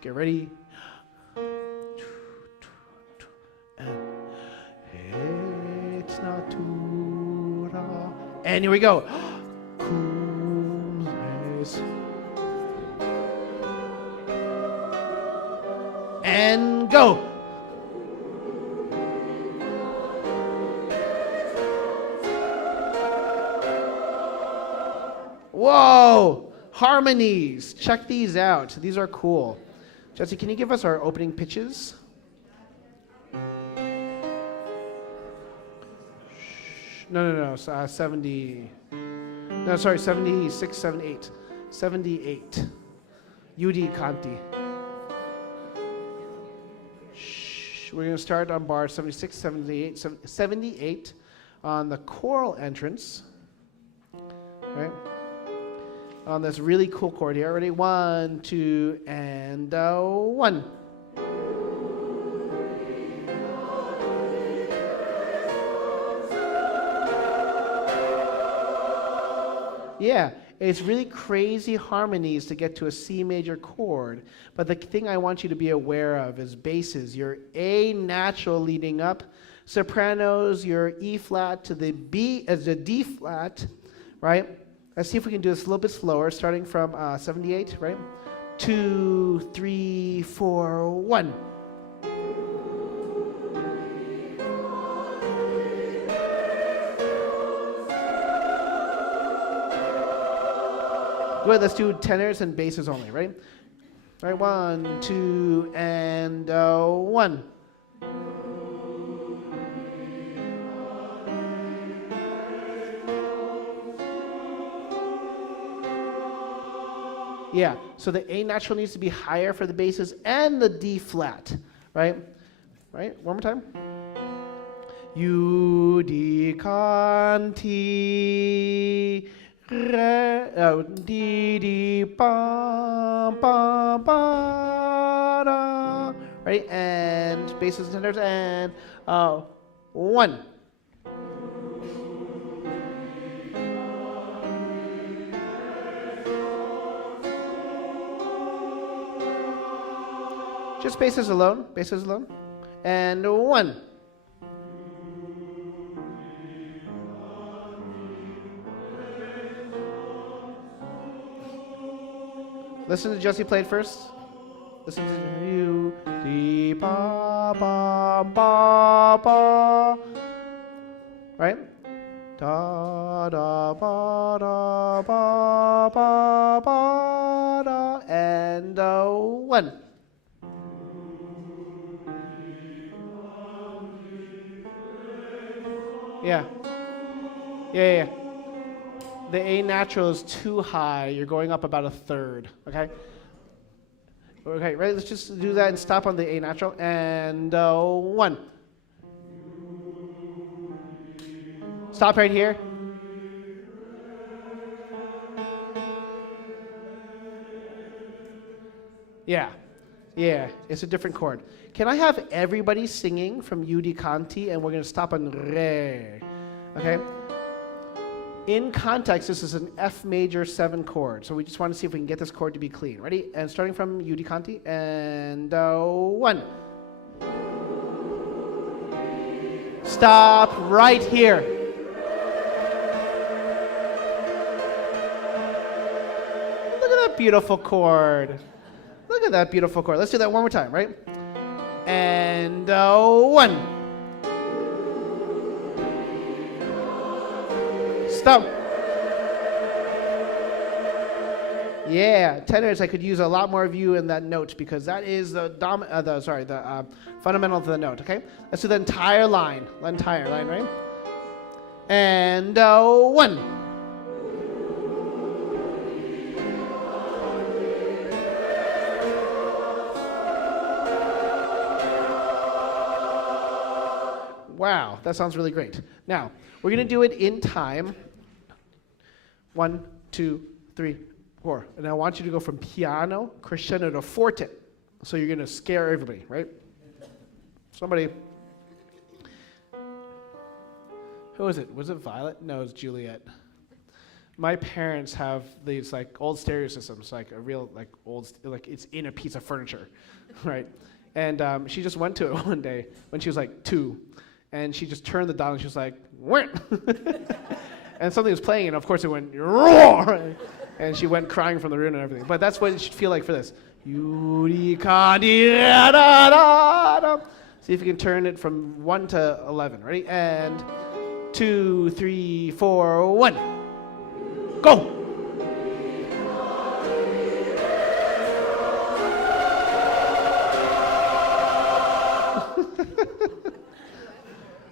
Get ready. It's natura. And here we go. And go. Whoa! Harmonies. Check these out. These are cool. Jesse, can you give us our opening pitches? No. 70. No, sorry, 76, 78. 78. UD Kanti. We're going to start on bar 76, 78, 78 on the choral entrance. Right? On this really cool chord here. Ready? 1, 2, and 1. Yeah, it's really crazy harmonies to get to a C major chord. But the thing I want you to be aware of is basses. Your A natural leading up, sopranos, your E flat to the B as the D flat, right? Let's see if we can do this a little bit slower, starting from 78, right? 2, 3, 4, 1. Good, let's do tenors and basses only, right? All right, 1, 2, and 1. Yeah, so the A natural needs to be higher for the basses and the D flat, right? Right, one more time. Judicanti re, di di pam pam pa da. Ready? And basses and tenors and 1. Just basses alone, and 1. Listen to Jesse play it first. Listen to you, di ba ba ba ba. Right? Da da ba da ba ba ba da, and 1. Yeah. Yeah. The A natural is too high. You're going up about a third. Okay. Okay. Ready? Let's just do that and stop on the A natural. And 1. Stop right here. Yeah. Yeah. It's a different chord. Can I have everybody singing from Judicanti, and we're going to stop on Re. Okay. In context, this is an F major 7 chord. So we just want to see if we can get this chord to be clean. Ready? And starting from Judicanti, and 1. Stop right here. Look at that beautiful chord. Look at that beautiful chord. Let's do that one more time, right? And 1. Stop. Yeah, tenors. I could use a lot more of you in that note because that is the fundamental of the note. Okay, let's do the entire line, right? And 1. Wow, that sounds really great. Now we're gonna do it in time. 1, 2, 3, 4. And I want you to go from piano, crescendo to forte. So you're going to scare everybody, right? Somebody. Who was it? Was it Violet? No, it's Juliet. My parents have these like old stereo systems, like a real like old, like it's in a piece of furniture, right? And she just went to it one day when she was like 2. And she just turned the dial and she was like, "What?" And something was playing, and of course it went roar, and she went crying from the room and everything. But that's what it should feel like for this. See if you can turn it from 1 to 11. Ready? And 2, 3, 4, 1. Go.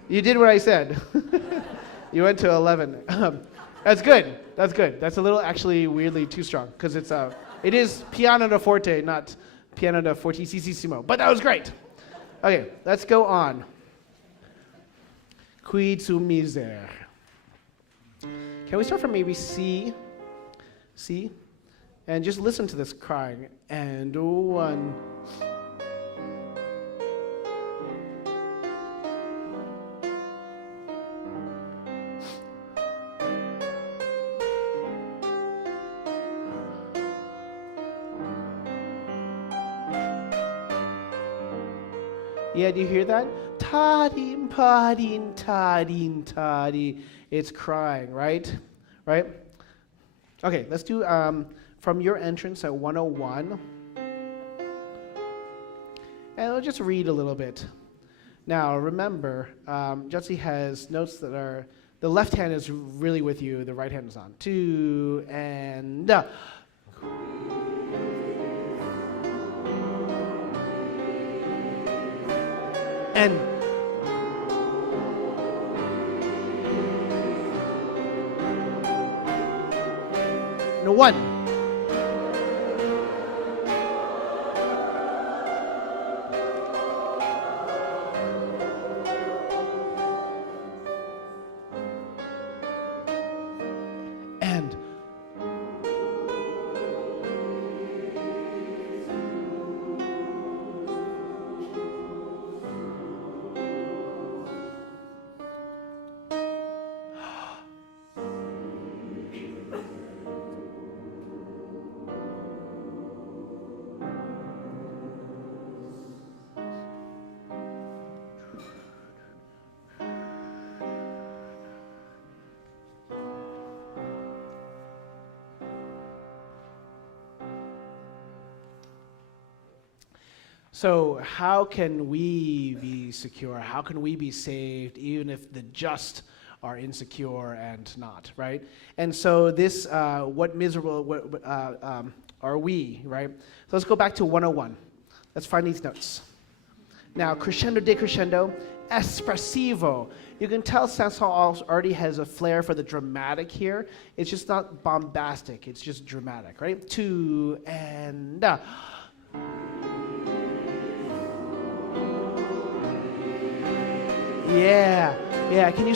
You did what I said. You went to 11. That's good. That's a little actually weirdly too strong because it is piano da forte, not piano da fortissimo. But that was great. Okay, let's go on. Qui tu miser. Can we start from maybe C? C? And just listen to this crying. And 1. Yeah, do you hear that? Ta-ding, pa-ding, ta-ding, ta-ding. It's crying, right? Right? Okay, let's do from your entrance at 101. And we'll just read a little bit. Now, remember, Jesse has notes that are, the left hand is really with you, the right hand is on. 2 and and no 1. And so how can we be secure? How can we be saved even if the just are insecure and not, right? And so this, what miserable are we, right? So let's go back to 101. Let's find these notes. Now, crescendo, decrescendo, espressivo. You can tell Saint-Saëns already has a flair for the dramatic here. It's just not bombastic. It's just dramatic, right? 2 and Yeah. Can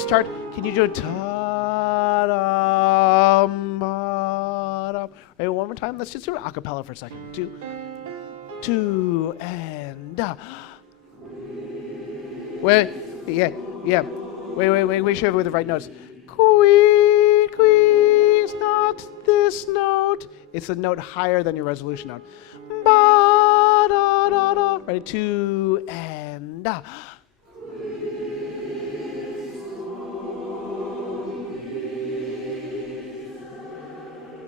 you do a ta-dum, ba-dum? Right, one more time. Let's just do it a cappella for a second. 2 and Wait, make sure with the right notes. Squeeze, not this note. It's a note higher than your resolution note. Ba, da, da, da. Ready, 2 and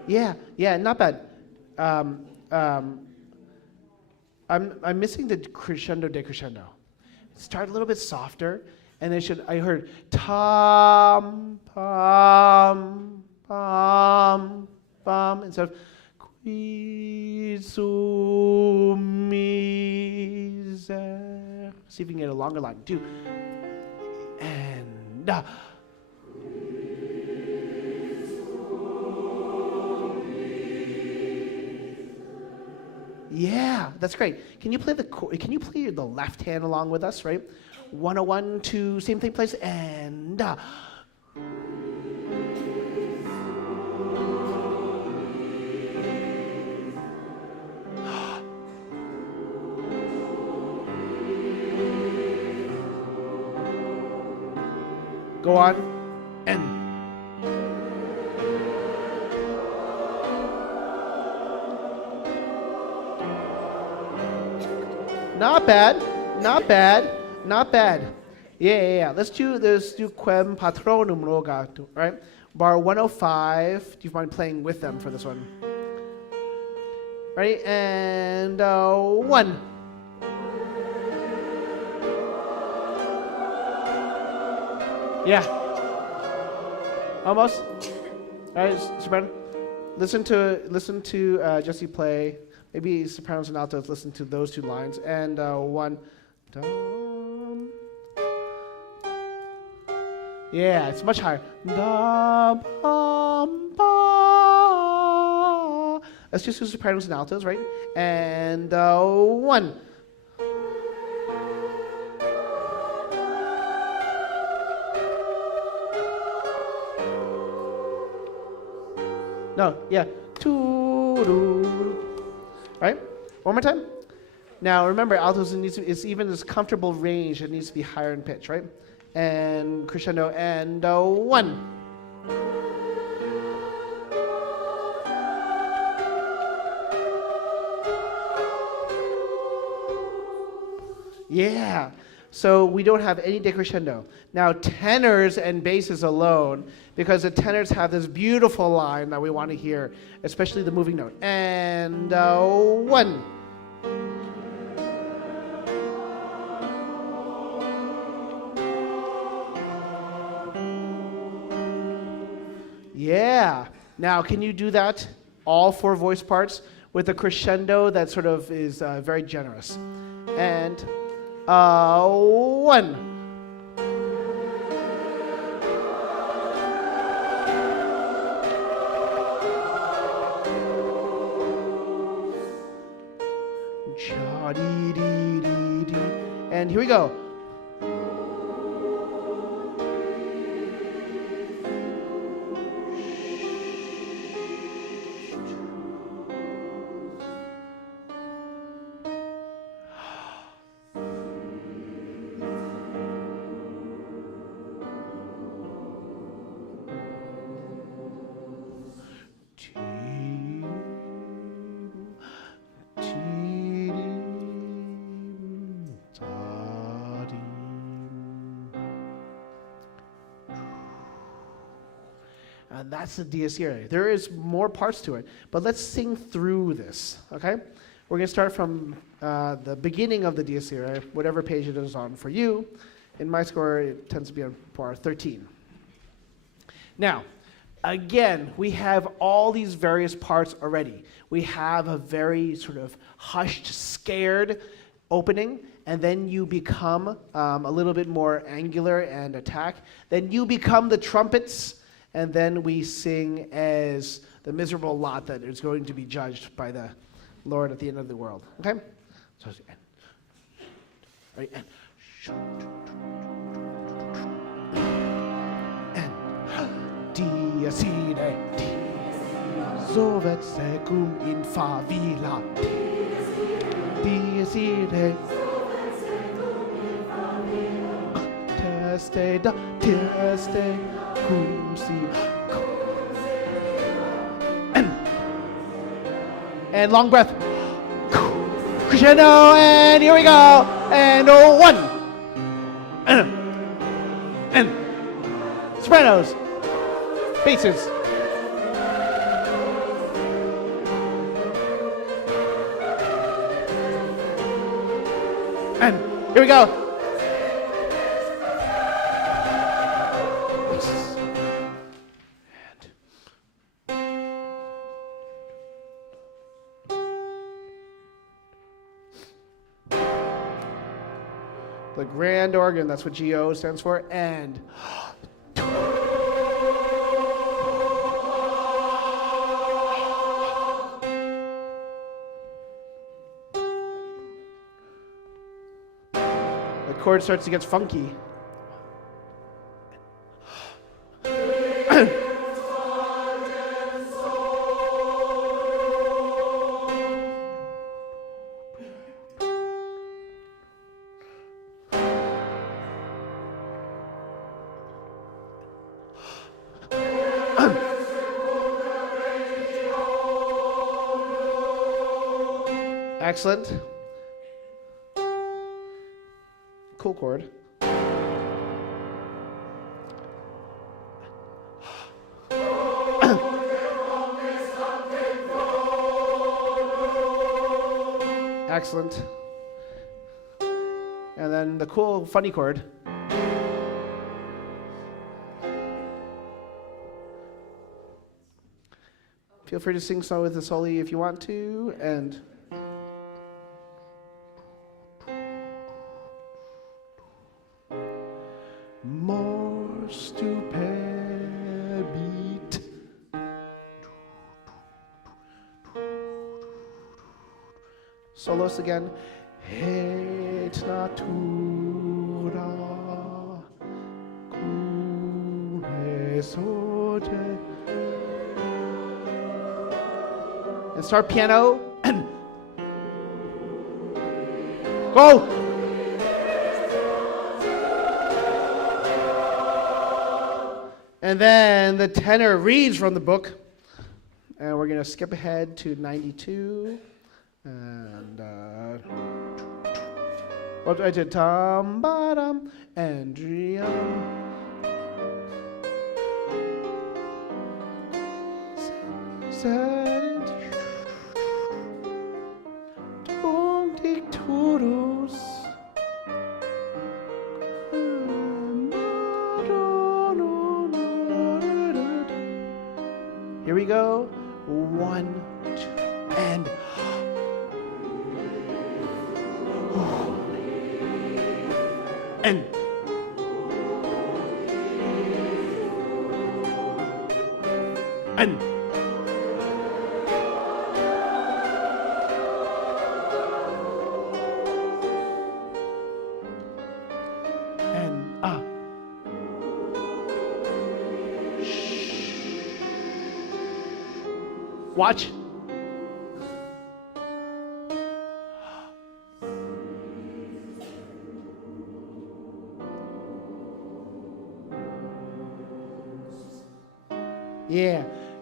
Yeah, not bad. I'm missing the crescendo decrescendo. Start a little bit softer, and I heard tam pam pam pam instead of quizu miser. See if you can get a longer line. 2 and Yeah, that's great. Can you play the left hand along with us, right? 101, 2, same thing, place, and go on, and not bad. Yeah. Let's do quem patronum rogatum, right? Bar 105. Do you mind playing with them for this one? Ready? And 1. Yeah. Almost. All right, soprano. Listen to Jesse play. Maybe sopranos and altos listen to those 2 lines. And 1. Dum. Yeah, it's much higher. Da, bum, ba. Let's just do sopranos and altos, right? And 1. No, yeah. 2. Right? One more time. Now remember, altos it's even this comfortable range. It needs to be higher in pitch, right? And crescendo and 1. Yeah. So we don't have any decrescendo. Now tenors and basses alone, because the tenors have this beautiful line that we want to hear, especially the moving note. And 1. Yeah. Now can you do that, all 4 voice parts, with a crescendo that sort of is very generous? And 1. Cha-dee-dee-dee-dee. And here we go. And that's the Dies Irae. There is more parts to it, but let's sing through this, okay? We're going to start from the beginning of the Dies Irae, whatever page it is on for you. In my score, it tends to be on bar 13. Now, again, we have all these various parts already. We have a very sort of hushed, scared opening, and then you become a little bit more angular and attack. Then you become the trumpets, and then we sing as the miserable lot that is going to be judged by the Lord at the end of the world. Okay? So, and Dies Irae, so wird secum in favilla. Dies Irae, teste da, teste cum si. And long breath. Crescendo, and here we go. And 1. And sopranos. Basses. And here we go. Basses. The grand organ, that's what GO stands for, and the chord starts to get funky. Excellent. Cool chord. Excellent. And then the cool, funny chord. Feel free to sing some with the soli if you want to, and more stupid beat. Solos again. Et natura cum esote. And start piano. Go! And then the tenor reads from the book. And we're going to skip ahead to 92. And Well, I did tam ba-dum and drium. Here we go. 1, 2, and and and watch.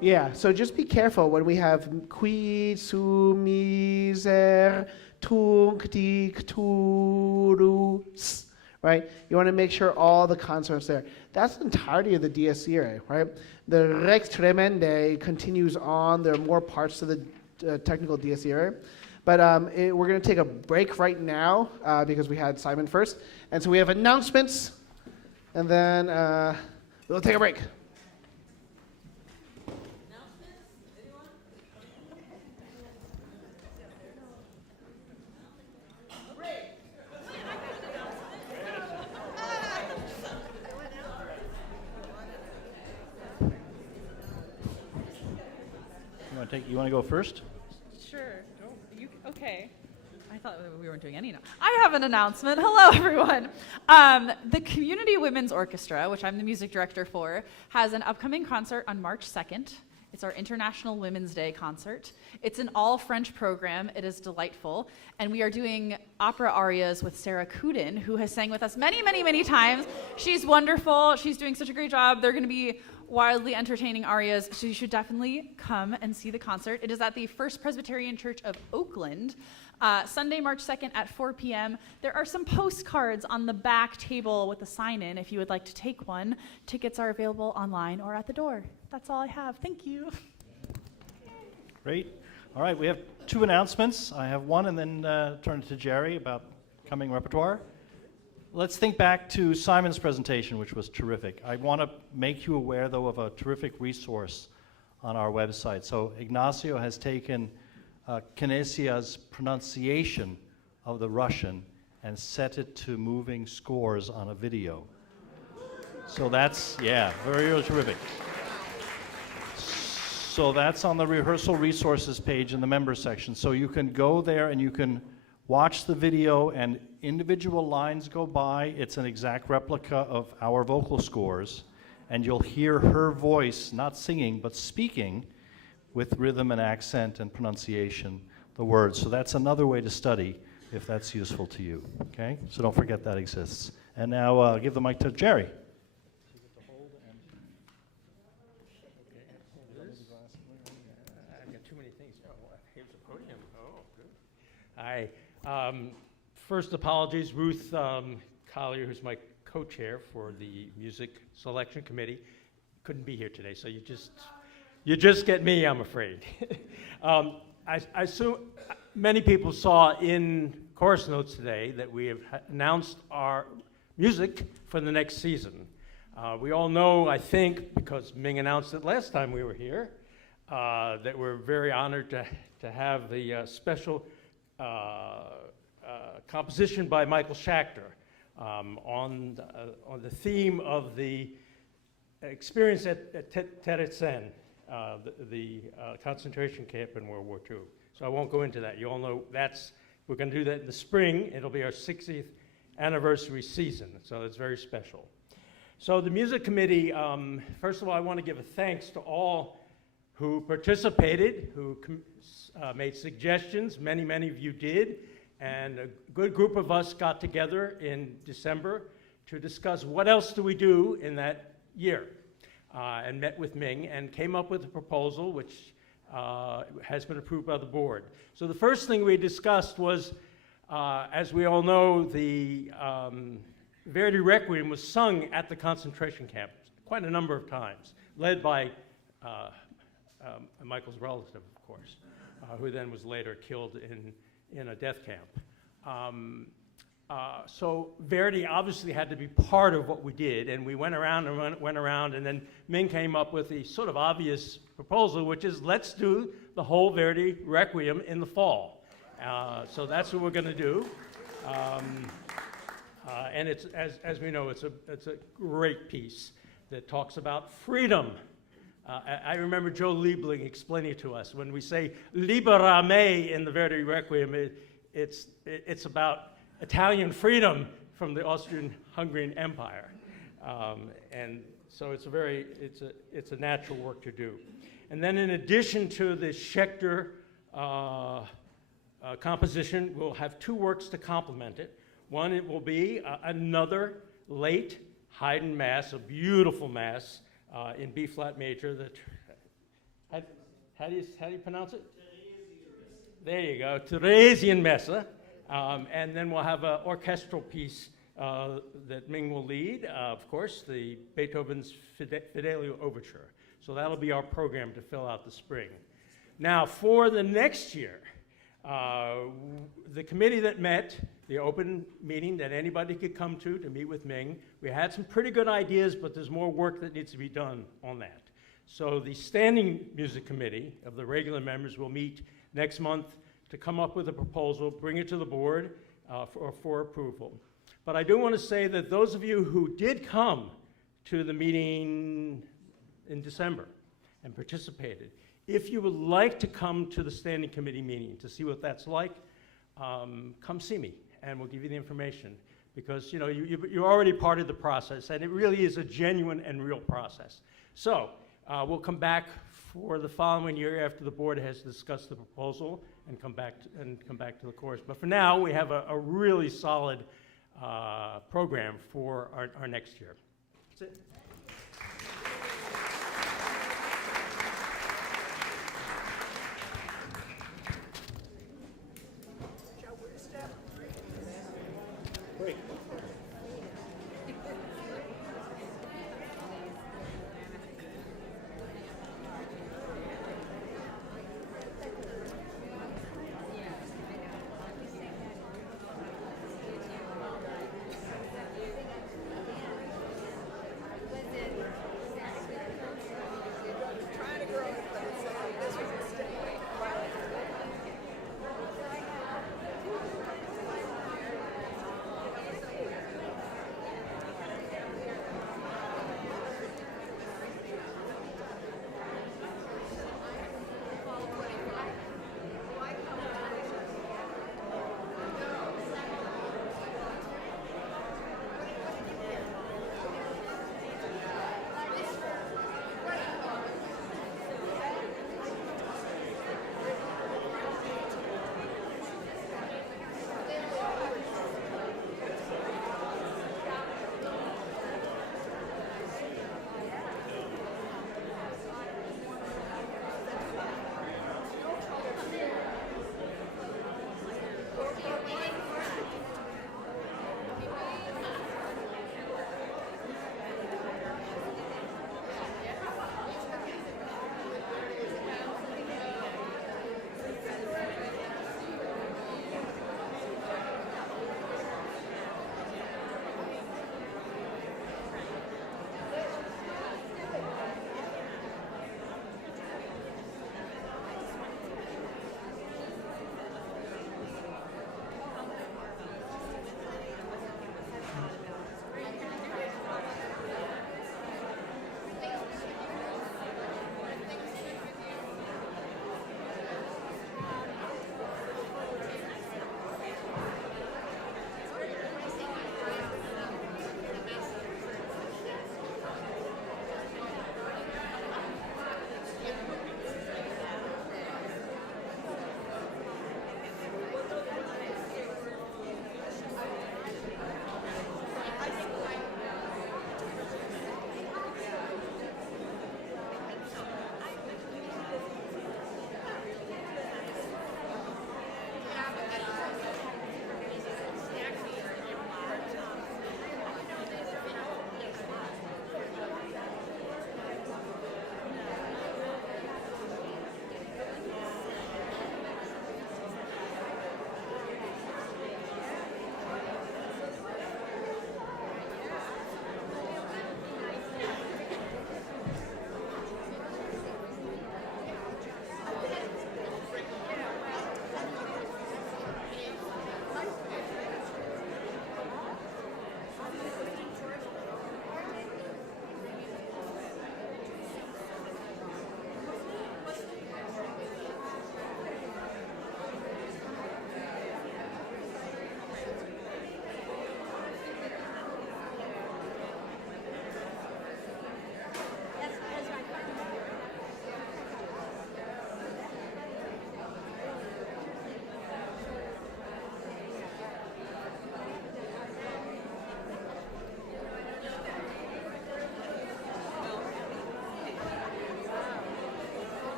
Yeah. So just be careful when we have qui, su, miser, tunc, dic, turus, right? You want to make sure all the consonants there. That's the entirety of the dies irae, right? The rex tremende continues on. There are more parts to the technical dies irae. But we're going to take a break right now because we had Simon first. And so we have announcements, and then we'll take a break. You want to go first? Sure. Okay. I thought we weren't doing any. I have an announcement. Hello, everyone. The Community Women's Orchestra, which I'm the music director for, has an upcoming concert on March 2nd. It's our International Women's Day concert. It's an all-French program. It is delightful. And we are doing opera arias with Sarah Kudin, who has sang with us many, many, many times. She's wonderful. She's doing such a great job. They're going to be wildly entertaining arias, so you should definitely come and see the concert. It is at the First Presbyterian Church of Oakland, Sunday, March 2nd at 4 p.m. There are some postcards on the back table with the sign-in if you would like to take one. Tickets are available online or at the door. That's all I have. Thank you. Great. All right, we have 2 announcements. I have one and then turn it to Jerry about coming repertoire. Let's think back to Simon's presentation, which was terrific. I want to make you aware, though, of a terrific resource on our website. So Ignacio has taken Kinesia's pronunciation of the Russian and set it to moving scores on a video. So that's, very, really terrific. So that's on the Rehearsal Resources page in the Members section. So you can go there and you can watch the video and individual lines go by. It's an exact replica of our vocal scores, and you'll hear her voice, not singing, but speaking with rhythm and accent and pronunciation, the words. So that's another way to study if that's useful to you, okay? So don't forget that exists. And now give the mic to Jerry. I've got too many things. Oh, here's the podium. Oh, good. Hi. First, apologies. Ruth Collier, who's my co-chair for the Music Selection Committee, couldn't be here today, so you just get me, I'm afraid. I assume many people saw in chorus notes today that we have announced our music for the next season. We all know, I think, because Ming announced it last time we were here, that we're very honored to have the special composition by Michael Schachter on the theme of the experience at Terezin, the concentration camp in World War II. So I won't go into that. You all know we're going to do that in the spring. It'll be our 60th anniversary season, so it's very special. So the music committee, first of all, I want to give a thanks to all who participated, who made suggestions. Many, many of you did. And a good group of us got together in December to discuss what else do we do in that year, and met with Ming and came up with a proposal which has been approved by the board. So the first thing we discussed was As we all know, the Verdi Requiem was sung at the concentration camp quite a number of times, led by Michael's relative, of course, who then was later killed in a death camp. So Verdi obviously had to be part of what we did, and we went around and went around, and then Ming came up with the sort of obvious proposal, which is let's do the whole Verdi Requiem in the fall. So that's what we're going to do. And it's, as we know, it's a great piece that talks about freedom. I remember Joe Liebling explaining to us, when we say libera me in the Verdi Requiem, it's about Italian freedom from the Austrian-Hungarian Empire. And so it's a natural work to do. And then in addition to the Schechter composition, we'll have two works to complement it. One, it will be another late Haydn Mass, a beautiful Mass in B-flat major. How do you pronounce it? There you go, Theresian Messe. And then we'll have an orchestral piece that Ming will lead, of course, the Beethoven's Fidelio Overture. So that'll be our program to fill out the spring. Now, for the next year, the committee that met, the open meeting that anybody could come to meet with Ming, we had some pretty good ideas, but there's more work that needs to be done on that. So the standing music committee of the regular members will meet next month to come up with a proposal, bring it to the board for approval. But I do want to say that those of you who did come to the meeting in December and participated, if you would like to come to the standing committee meeting to see what that's like, come see me and we'll give you the information, because you're already part of the process, and it really is a genuine and real process. So we'll come back for the following year after the board has discussed the proposal and come back to the course. But for now, we have a really solid program for our next year. That's it. Great.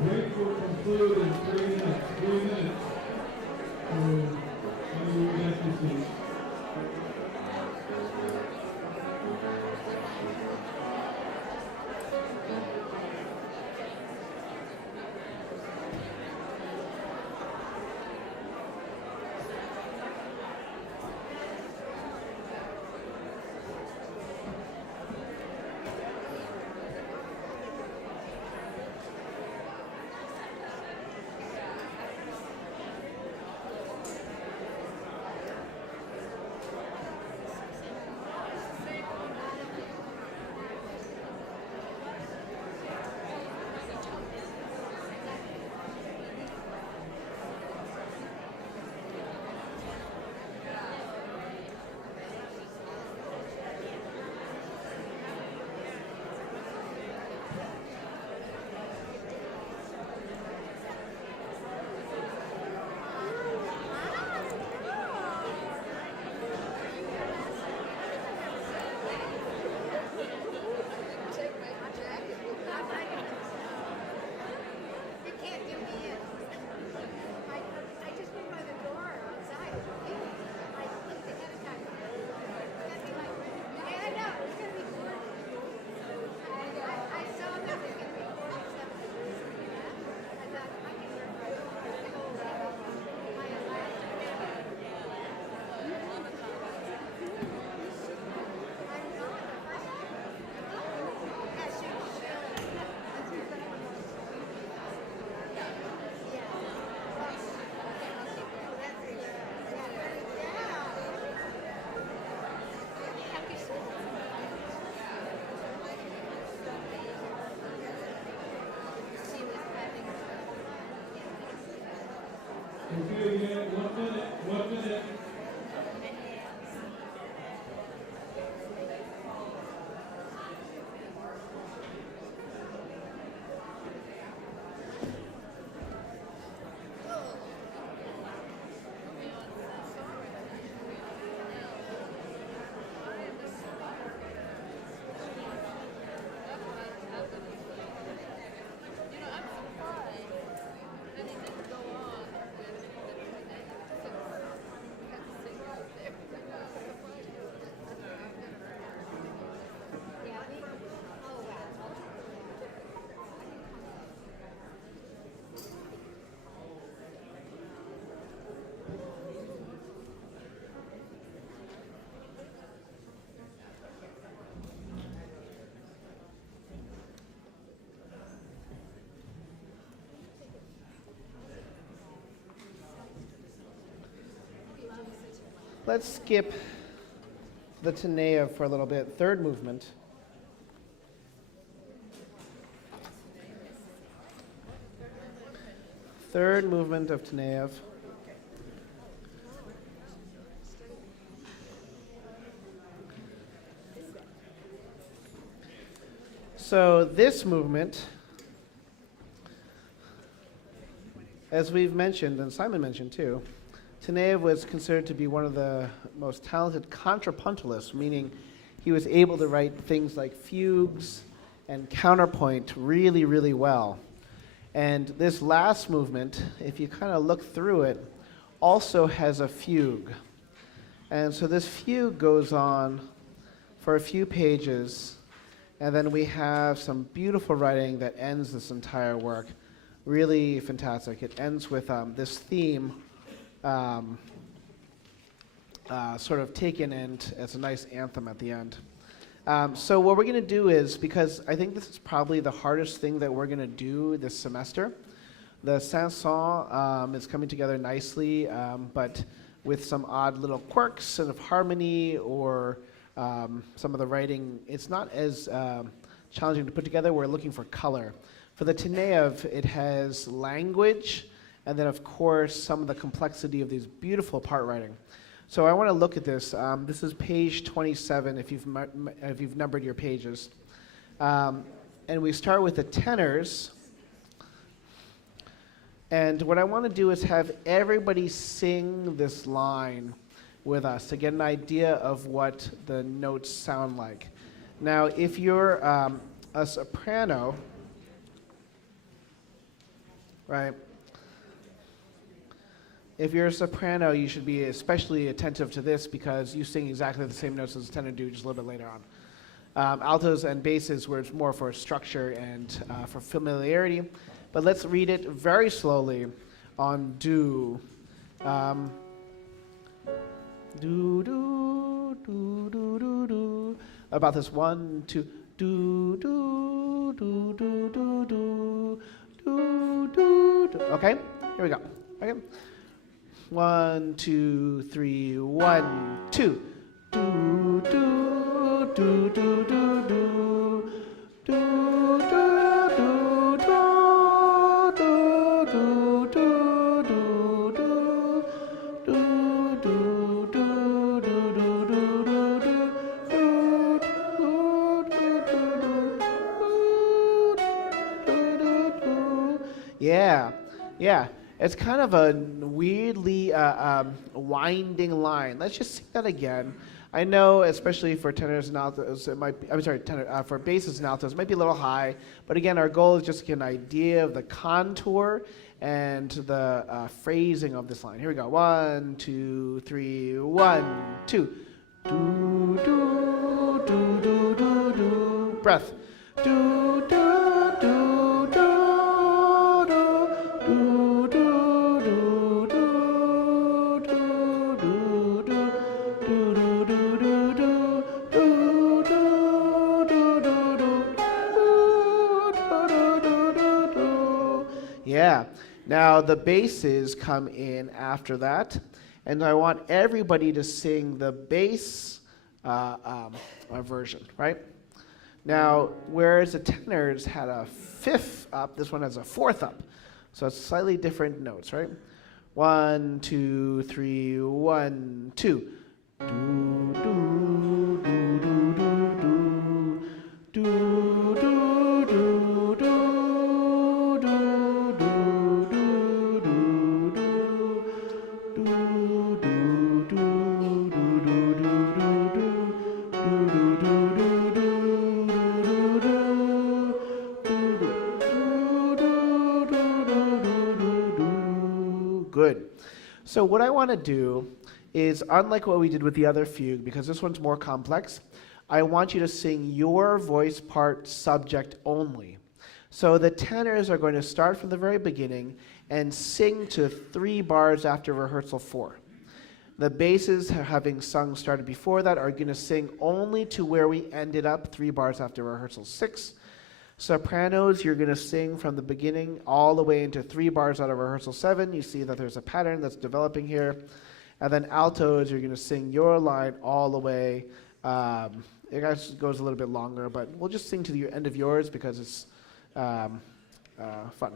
Break will conclude in 3 minutes. 3 minutes. So, you back to seat. Okay, we have 1 minute. 1 minute. Let's skip the Tenea for a little bit. Third movement. Third movement of Tenea. So this movement, as we've mentioned, and Simon mentioned too, Tenea was considered to be one of the most talented contrapuntalists, meaning he was able to write things like fugues and counterpoint really, really well. And this last movement, if you kind of look through it, also has a fugue. And so this fugue goes on for a few pages, and then we have some beautiful writing that ends this entire work. Really fantastic. It ends with this theme sort of taken and as a nice anthem at the end. So what we're going to do is, because I think this is probably the hardest thing that we're going to do this semester, the chanson is coming together nicely, but with some odd little quirks of harmony or some of the writing. It's not as challenging to put together. We're looking for color. For the Tenea, it has language, and then, of course, some of the complexity of these beautiful part writing. So I want to look at this. This is page 27, if you've numbered your pages. And we start with the tenors. And what I want to do is have everybody sing this line with us to get an idea of what the notes sound like. Now, if you're a soprano, right? If you're a soprano, you should be especially attentive to this because you sing exactly the same notes as the tenor do just a little bit later on. Altos and basses were more for structure and for familiarity. But let's read it very slowly on do. Do, do, do, do, do, do. About this 1, 2, do, do, do, do, do, do, do, do, do. Okay, here we go. Okay. 1, 2, 3, 1, 2. Do, do, do, do, do, do. Do, do, do, do, do, do, do, do, do. Do, do, do, do, do, do, do, do. Do, do, do, do, do. Yeah, yeah. It's kind of a weirdly winding line. Let's just sing that again. I know, especially for tenors and altos, it might be, I'm sorry, for basses and altos, it might be a little high. But again, our goal is just to get an idea of the contour and the phrasing of this line. Here we go. 1, 2, 3, 1, 2. Do, do, do, do, do, do. Breath. Do, do, do, do, do. Do, do, do, do, do, do, do. Do, do, do, do, do. Do, do, do, do, do. Do, do, do, do. Yeah. Now the basses come in after that, and I want everybody to sing the bass version, right? Now, whereas the tenors had a fifth up, this one has a fourth up. So it's slightly different notes, right? 1, 2, 3, 1, 2. Do, do, do, do, do, do. Do, do, do, do, do, do, do, do, do. Do, do, do, do, do, do, do. Good. So what I want to do is, unlike what we did with the other fugue, because this one's more complex, I want you to sing your voice part subject only. So the tenors are going to start from the very beginning and sing to 3 bars after rehearsal 4. The basses, having started before that, are going to sing only to where we ended up 3 bars after rehearsal 6. Sopranos, you're going to sing from the beginning all the way into 3 bars out of rehearsal 7. You see that there's a pattern that's developing here. And then altos, you're going to sing your line all the way. It actually goes a little bit longer, but we'll just sing to the end of yours because it's fun.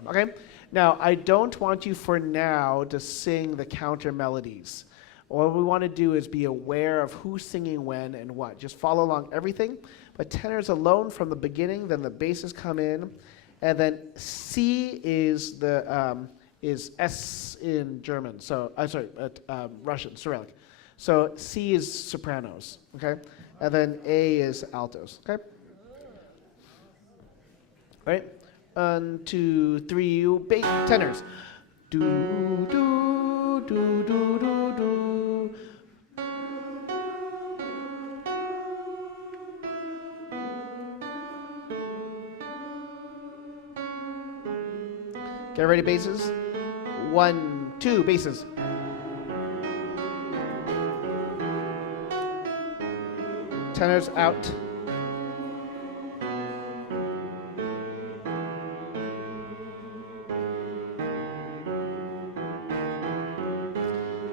Okay? Now, I don't want you for now to sing the counter melodies. What we want to do is be aware of who's singing when and what. Just follow along everything. But tenors alone from the beginning, then the basses come in, and then C is the is S in German. So I'm sorry, Russian, Cyrillic. So C is sopranos. Okay, and then A is altos. Okay. All right. 1, 2, 3, tenors. Do do do do do do. Get ready, basses. 1, 2, basses. Tenors out.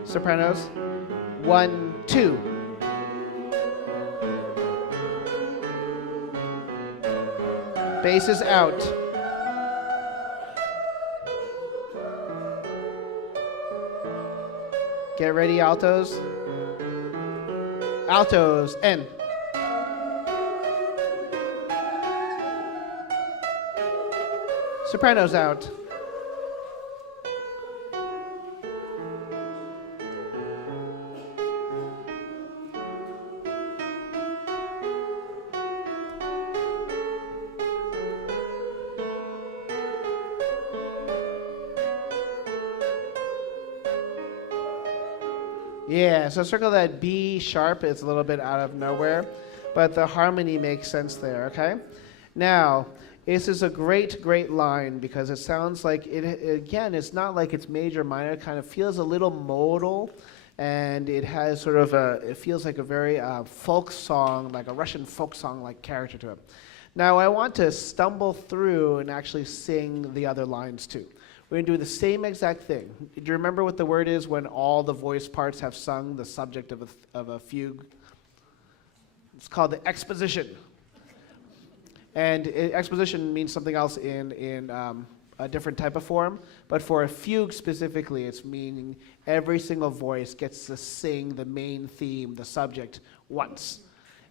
Sopranos. 1, 2. Basses out. Get ready, altos. Altos, in. Sopranos out. Yeah, so circle that B sharp. It's a little bit out of nowhere, but the harmony makes sense there, okay? Now, this is a great, great line because it sounds like, again, it's not like it's major, minor. It kind of feels a little modal, and it has sort of it feels like a very folk song, like a Russian folk song-like character to it. Now, I want to stumble through and actually sing the other lines too. We're going to do the same exact thing. Do you remember what the word is when all the voice parts have sung the subject of a fugue? It's called the exposition. And exposition means something else in a different type of form. But for a fugue specifically, it's meaning every single voice gets to sing the main theme, the subject, once.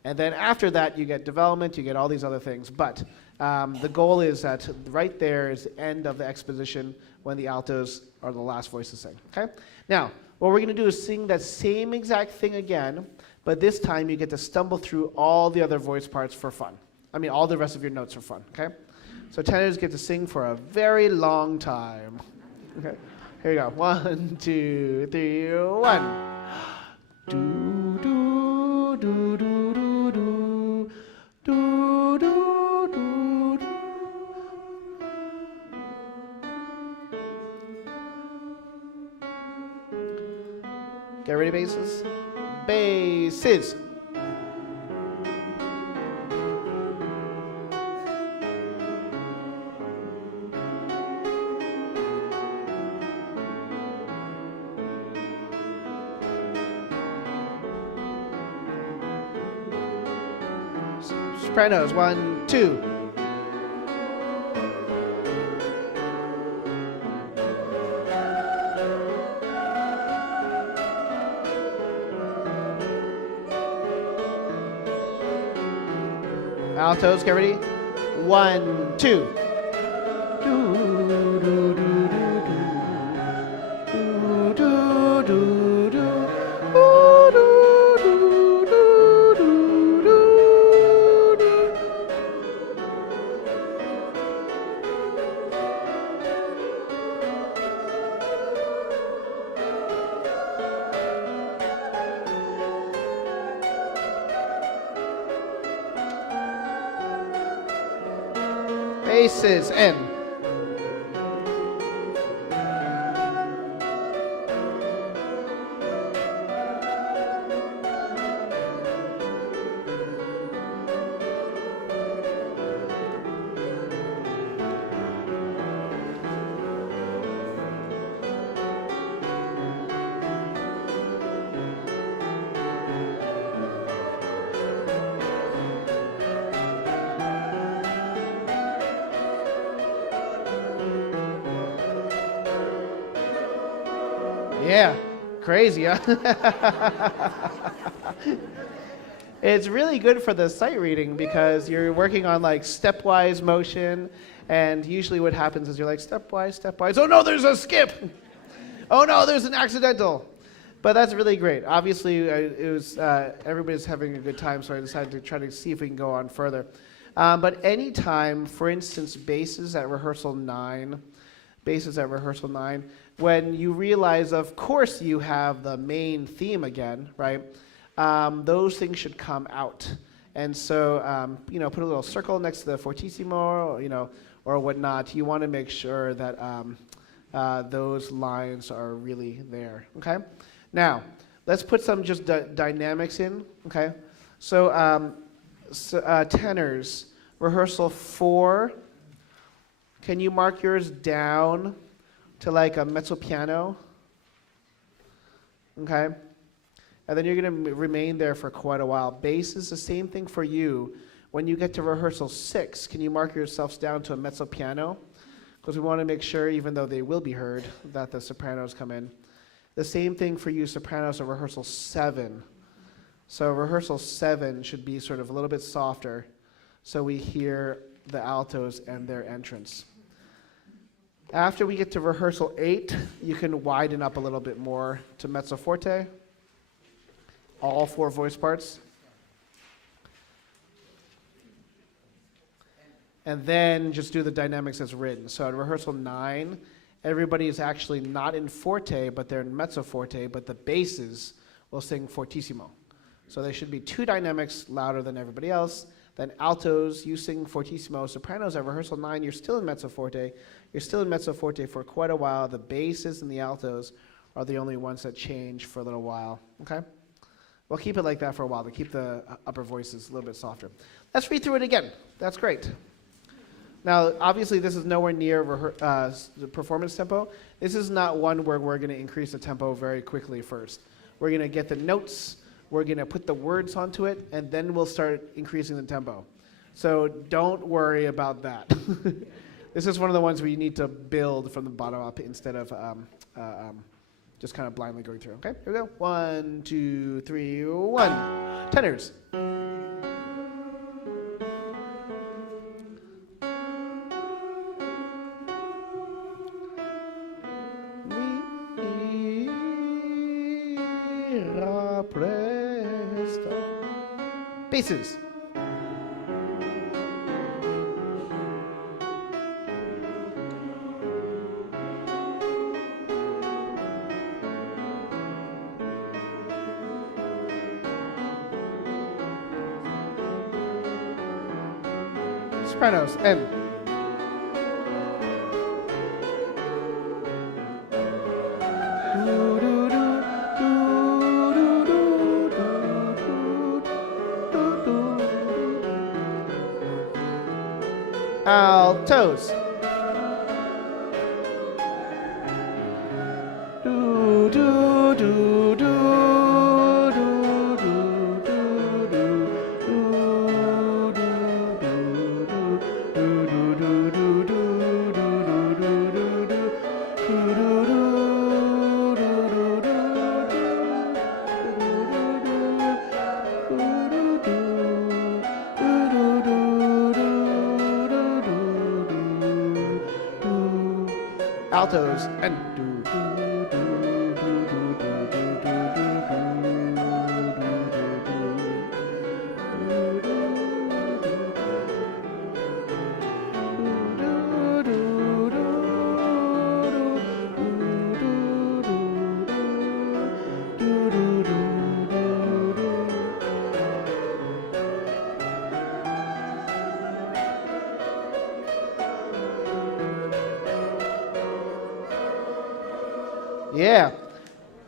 And then after that, you get development, you get all these other things. But the goal is that right there is the end of the exposition when the altos are the last voice to sing, okay? Now, what we're going to do is sing that same exact thing again, but this time you get to stumble through all the other voice parts for fun. I mean, all the rest of your notes for fun, okay? So tenors get to sing for a very long time. Okay, here you go. 1, 2, 3, 1. Do, do, do, do, do, do, do, do, do, do. Get ready, basses. Basses. Sopranos, 1, 2. Altos, get ready. 1, 2. Basses in. Yeah, crazy, huh? It's really good for the sight reading because you're working on like stepwise motion, and usually what happens is you're like stepwise, stepwise. Oh no, there's a skip! Oh no, there's an accidental. But that's really great. Obviously, everybody's having a good time, so I decided to try to see if we can go on further. But anytime, for instance, basses at rehearsal 9, when you realize, of course, you have the main theme again, right? Those things should come out. And so, put a little circle next to the fortissimo, or whatnot. You want to make sure that those lines are really there, okay? Now, let's put some just dynamics in, okay? So, tenors, rehearsal 4. Can you mark yours down to like a mezzo piano? Okay? And then you're going to remain there for quite a while. Bass is the same thing for you. When you get to rehearsal 6, can you mark yourselves down to a mezzo piano? Because we want to make sure, even though they will be heard, that the sopranos come in. The same thing for you sopranos at rehearsal 7. So rehearsal 7 should be sort of a little bit softer, so we hear the altos and their entrance. After we get to rehearsal 8, you can widen up a little bit more to mezzo forte, all 4 voice parts. And then just do the dynamics as written. So at rehearsal 9, everybody is actually not in forte, but they're in mezzo forte, but the basses will sing fortissimo. So there should be two dynamics louder than everybody else. Then altos, you sing fortissimo. Sopranos at rehearsal 9, you're still in mezzo forte. You're still in mezzo forte for quite a while. The basses and the altos are the only ones that change for a little while, okay? We'll keep it like that for a while to keep the upper voices a little bit softer. Let's read through it again. That's great. Now, obviously, this is nowhere near the performance tempo. This is not one where we're going to increase the tempo very quickly first. We're going to get the notes, we're going to put the words onto it, and then we'll start increasing the tempo. So don't worry about that. This is one of the ones where you need to build from the bottom up instead of just kind of blindly going through. Okay, here we go. 1, 2, 3, 1. Tenors. Basses. Sopranos. M. Altos. Do do do do do do do altos and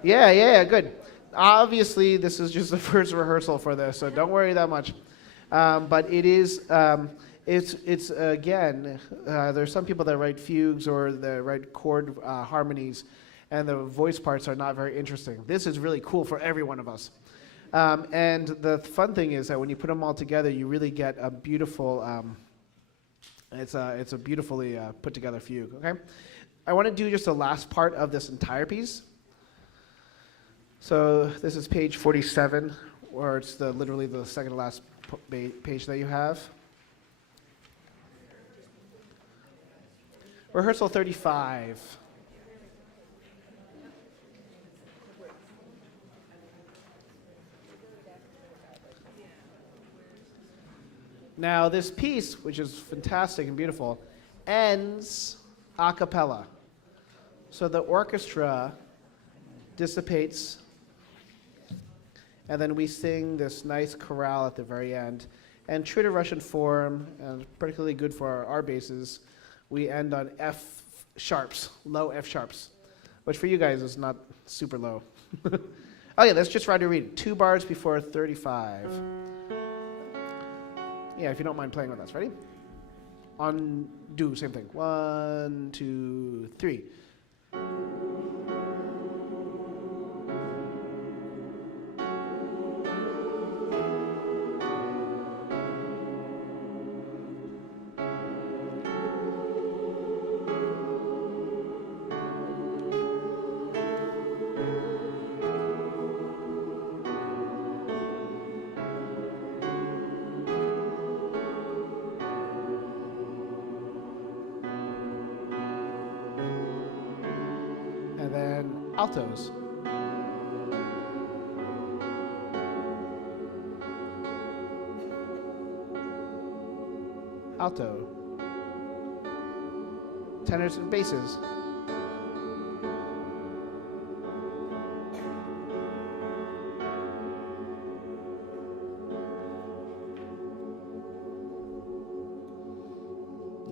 Yeah, good. Obviously, this is just the first rehearsal for this, so don't worry that much. But it is, it's again, there's some people that write fugues or that write chord harmonies, and the voice parts are not very interesting. This is really cool for every one of us. And the fun thing is that when you put them all together, you really get a beautiful, it's a beautifully put together fugue, okay? I want to do just the last part of this entire piece. So this is page 47, or it's literally the second to last page that you have. Rehearsal 35. Now this piece, which is fantastic and beautiful, ends a cappella. So the orchestra dissipates, and then we sing this nice chorale at the very end. And true to Russian form, and particularly good for our basses, we end on F sharps, low F sharps, which for you guys is not super low. Okay, let's just try to read 2 bars before 35. Yeah, if you don't mind playing with us. Ready? On do, same thing. 1, 2, 3. And then altos. Alto. Tenors and basses.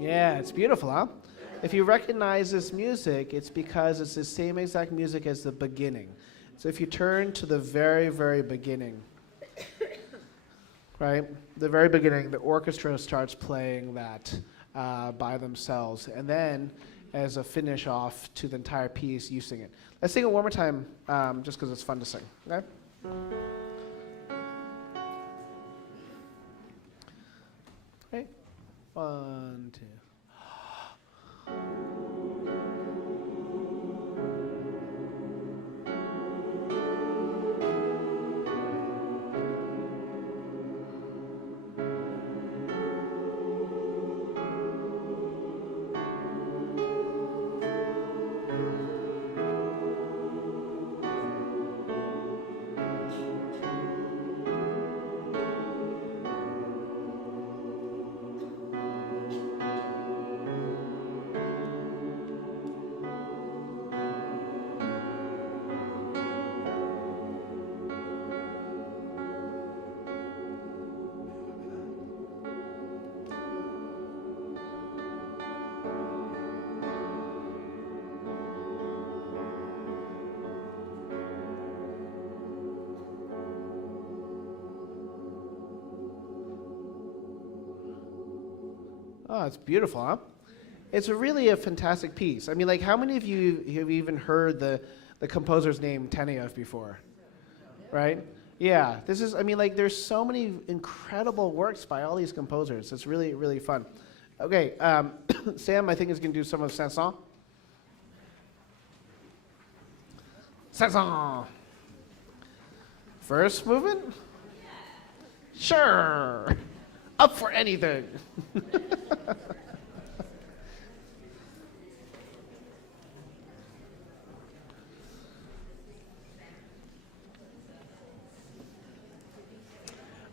Yeah, it's beautiful, huh? If you recognize this music, it's because it's the same exact music as the beginning. So if you turn to the very, very beginning, right? The very beginning, the orchestra starts playing that by themselves. And then, as a finish off to the entire piece, you sing it. Let's sing it one more time, just because it's fun to sing, okay? Okay. 1, 2. Oh, it's beautiful, huh? It's really a fantastic piece. I mean, like, how many of you have even heard the composer's name Taneyev before? Right? Yeah, this is, I mean, like, there's so many incredible works by all these composers. It's really, really fun. Okay, Sam, I think, is going to do some of Saint-Saëns. Saint-Saëns. First movement? Sure. Up for anything.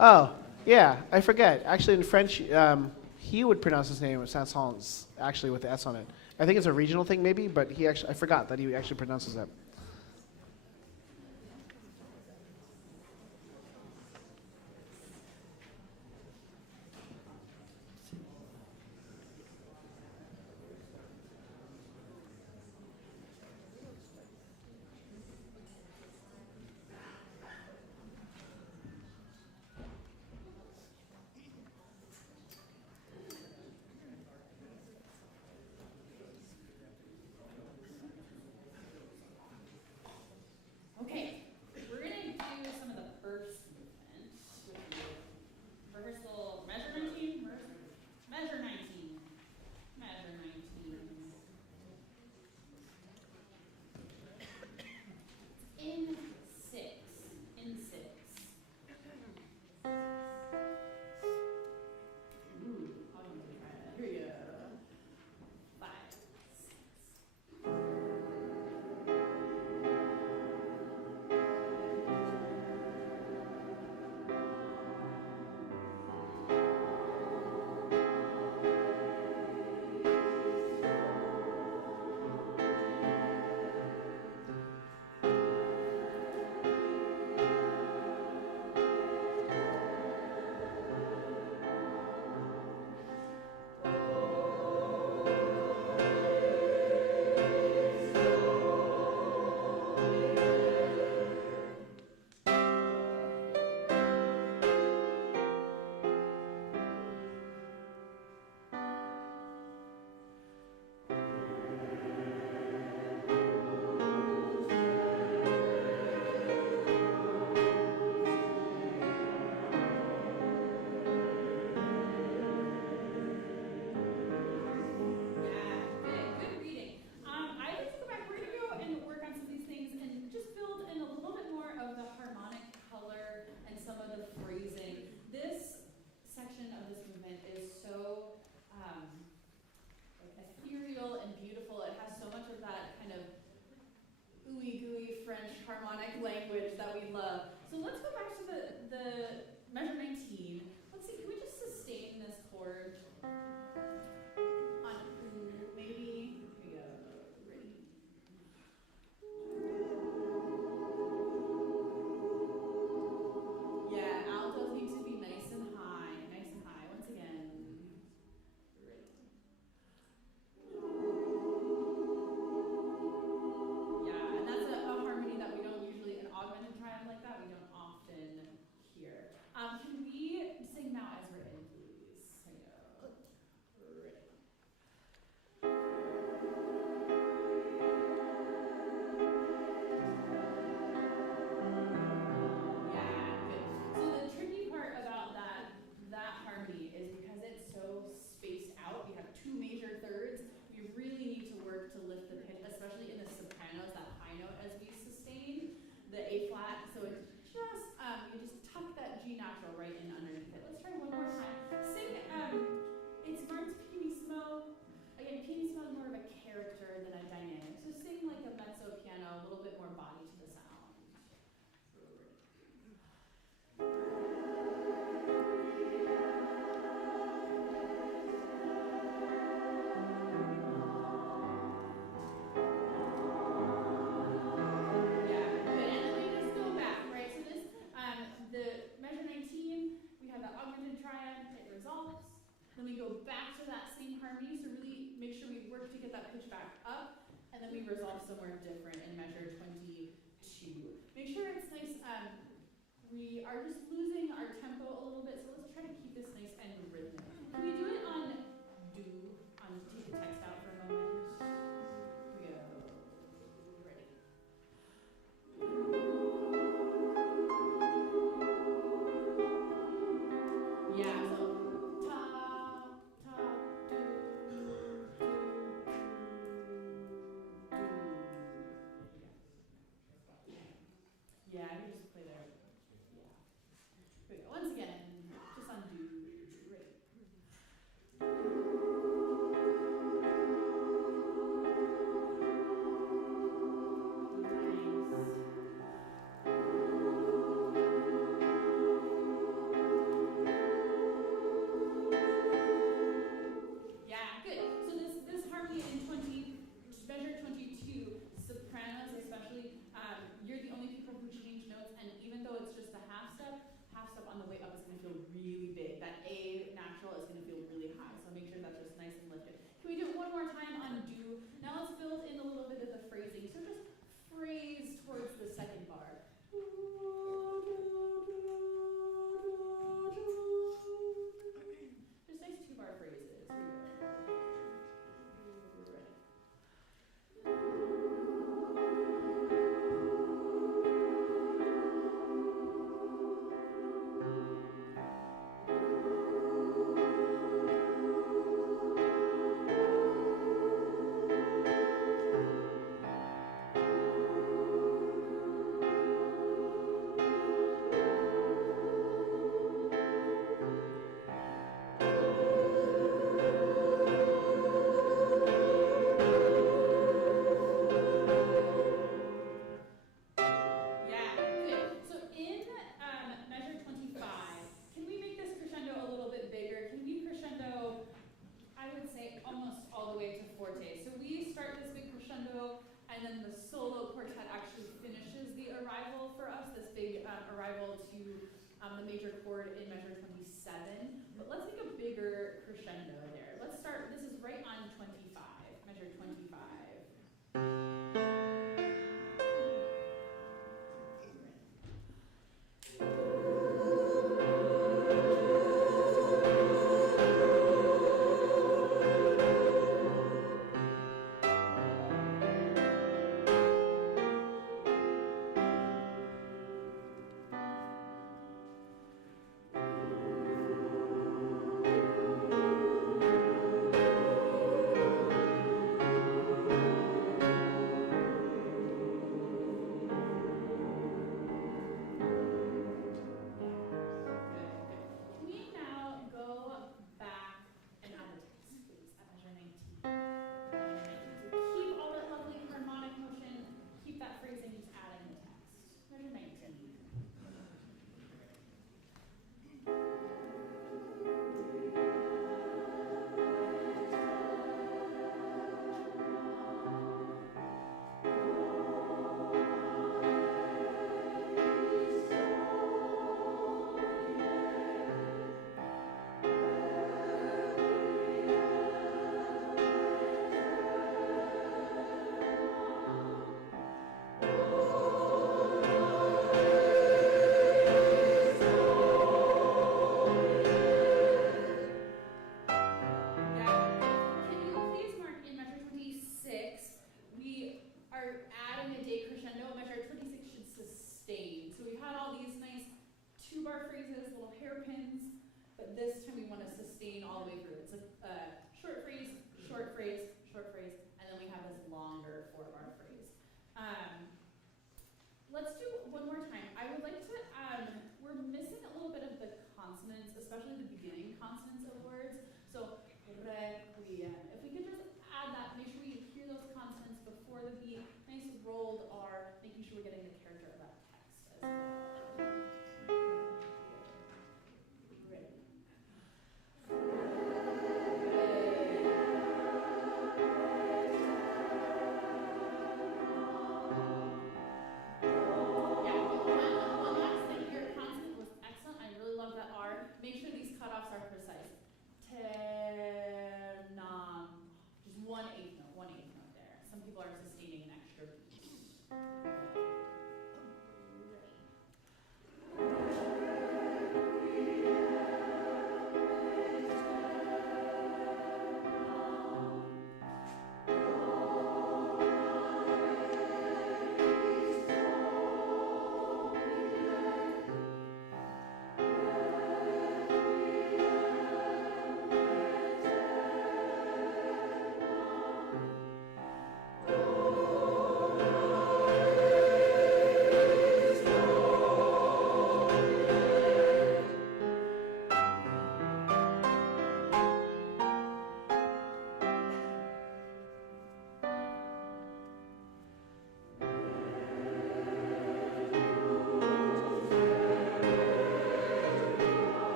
Oh, yeah, I forget. Actually, in French, he would pronounce his name as Saint-Saëns, actually with the S on it. I think it's a regional thing maybe, but I forgot that he actually pronounces that. after that same harmony, so really make sure we work to get that pitch back up, and then we resolve somewhere different in measure 22. Make sure it's nice. We are just losing our tempo a little bit, so let's try to keep this nice and rhythmic. Can we do it on do? Take the text out for a moment. Here we go. Ready? Yeah, so ta, ta, do, do, do, do. Yeah, I can just play there. Yeah. Here we go. Once again, just on do. Ready. Yeah, good. So this harmony in measure 22, sopranos especially, you're the only people who change notes, and even though it's just a half step on the way up is going to feel really big. That A natural is going to feel really high, so make sure that's just nice and lifted. Can we do it one more time on do? Now let's build in a little bit of the phrasing. So just phrase towards the second bar. Just nice 2-bar phrases. Here we go. Ready. Yeah, good. So in measure 25, can we make this crescendo a little bit bigger? Can we crescendo, I would say, almost all the way to forte? So we start this big crescendo, and then the solo quartet actually finishes the arrival for us, this big arrival to the major chord in measure 27. But let's make a bigger crescendo there. Let's start, this is right on 25, measure 25.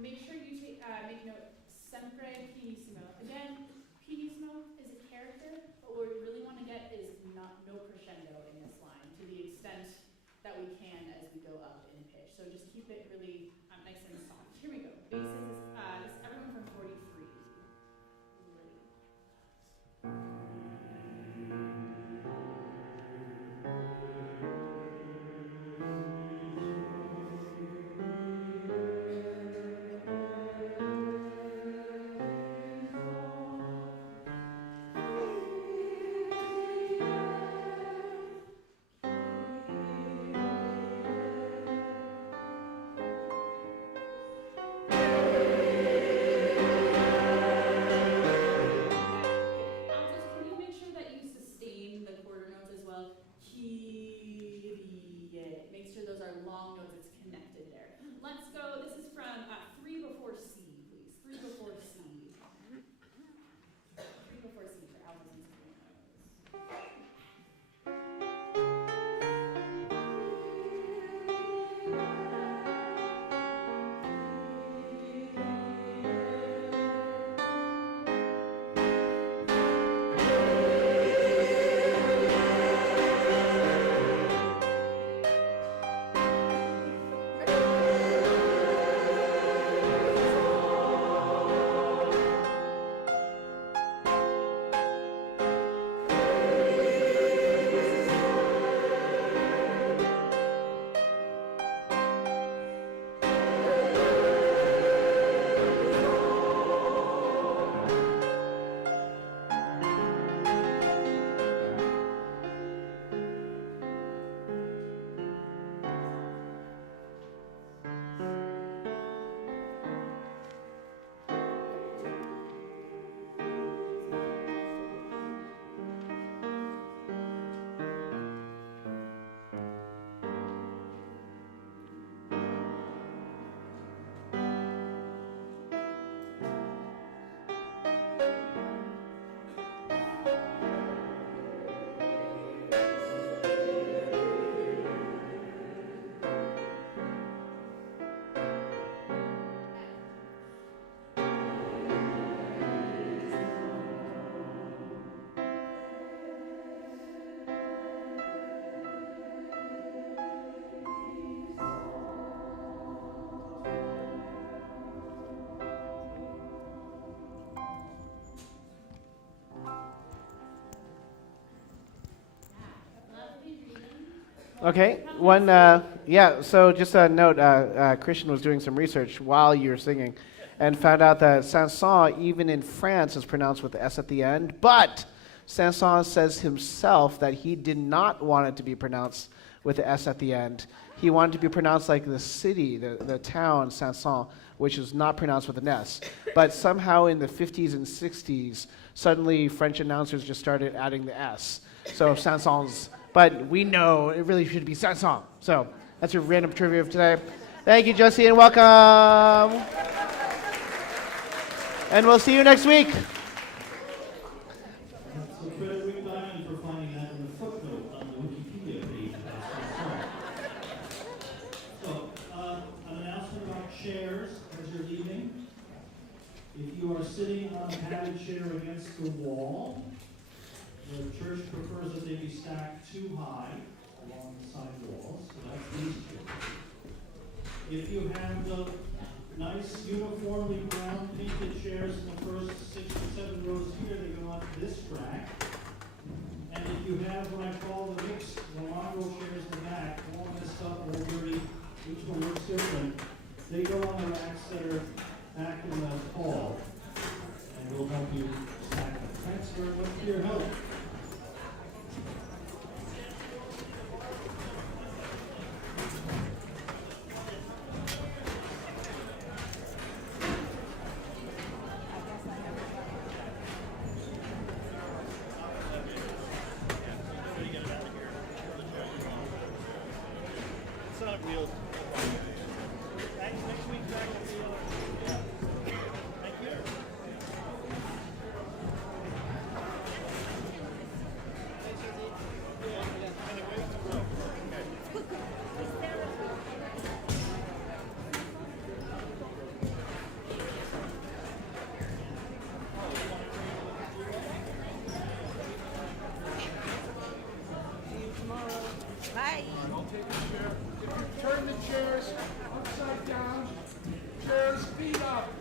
make sure you make note, sempre pianissimo. Again, pianissimo is a character, but what we really want to get is no crescendo in this line to the extent that we can as we go up in pitch. So just keep it really nice and soft. Here we go. Basses, this everyone from 43. Okay, so just a note, Christian was doing some research while you were singing and found out that Sanson, even in France, is pronounced with the S at the end, but Sanson says himself that he did not want it to be pronounced with the S at the end. He wanted to be pronounced like the city, the town, Sanson, which is not pronounced with an S. But somehow in the 50s and 60s, suddenly French announcers just started adding the S. So Sanson's, but we know it really should be Sanson. So that's your random trivia of today. Thank you, Jesse, and welcome. And we'll see you next week. So credit Rick Diamond for finding that in the footnote on the Wikipedia page about Sanson. So, an announcement about chairs as you're leaving. If you are sitting on a padded chair against the wall, the church prefers that they be stacked too high along the side walls, so that's these chairs. If you have the nice uniformly brown painted chairs in the first 6 or 7 rows here, they go onto this rack. And if you have what I call the mixed, the mongrel chairs in the back, all messed up, all dirty, each one looks different, they go on the racks that are back in the hall, and we'll help you stack them. Thanks very much for your help. If you turn the chairs upside down, chairs feet up.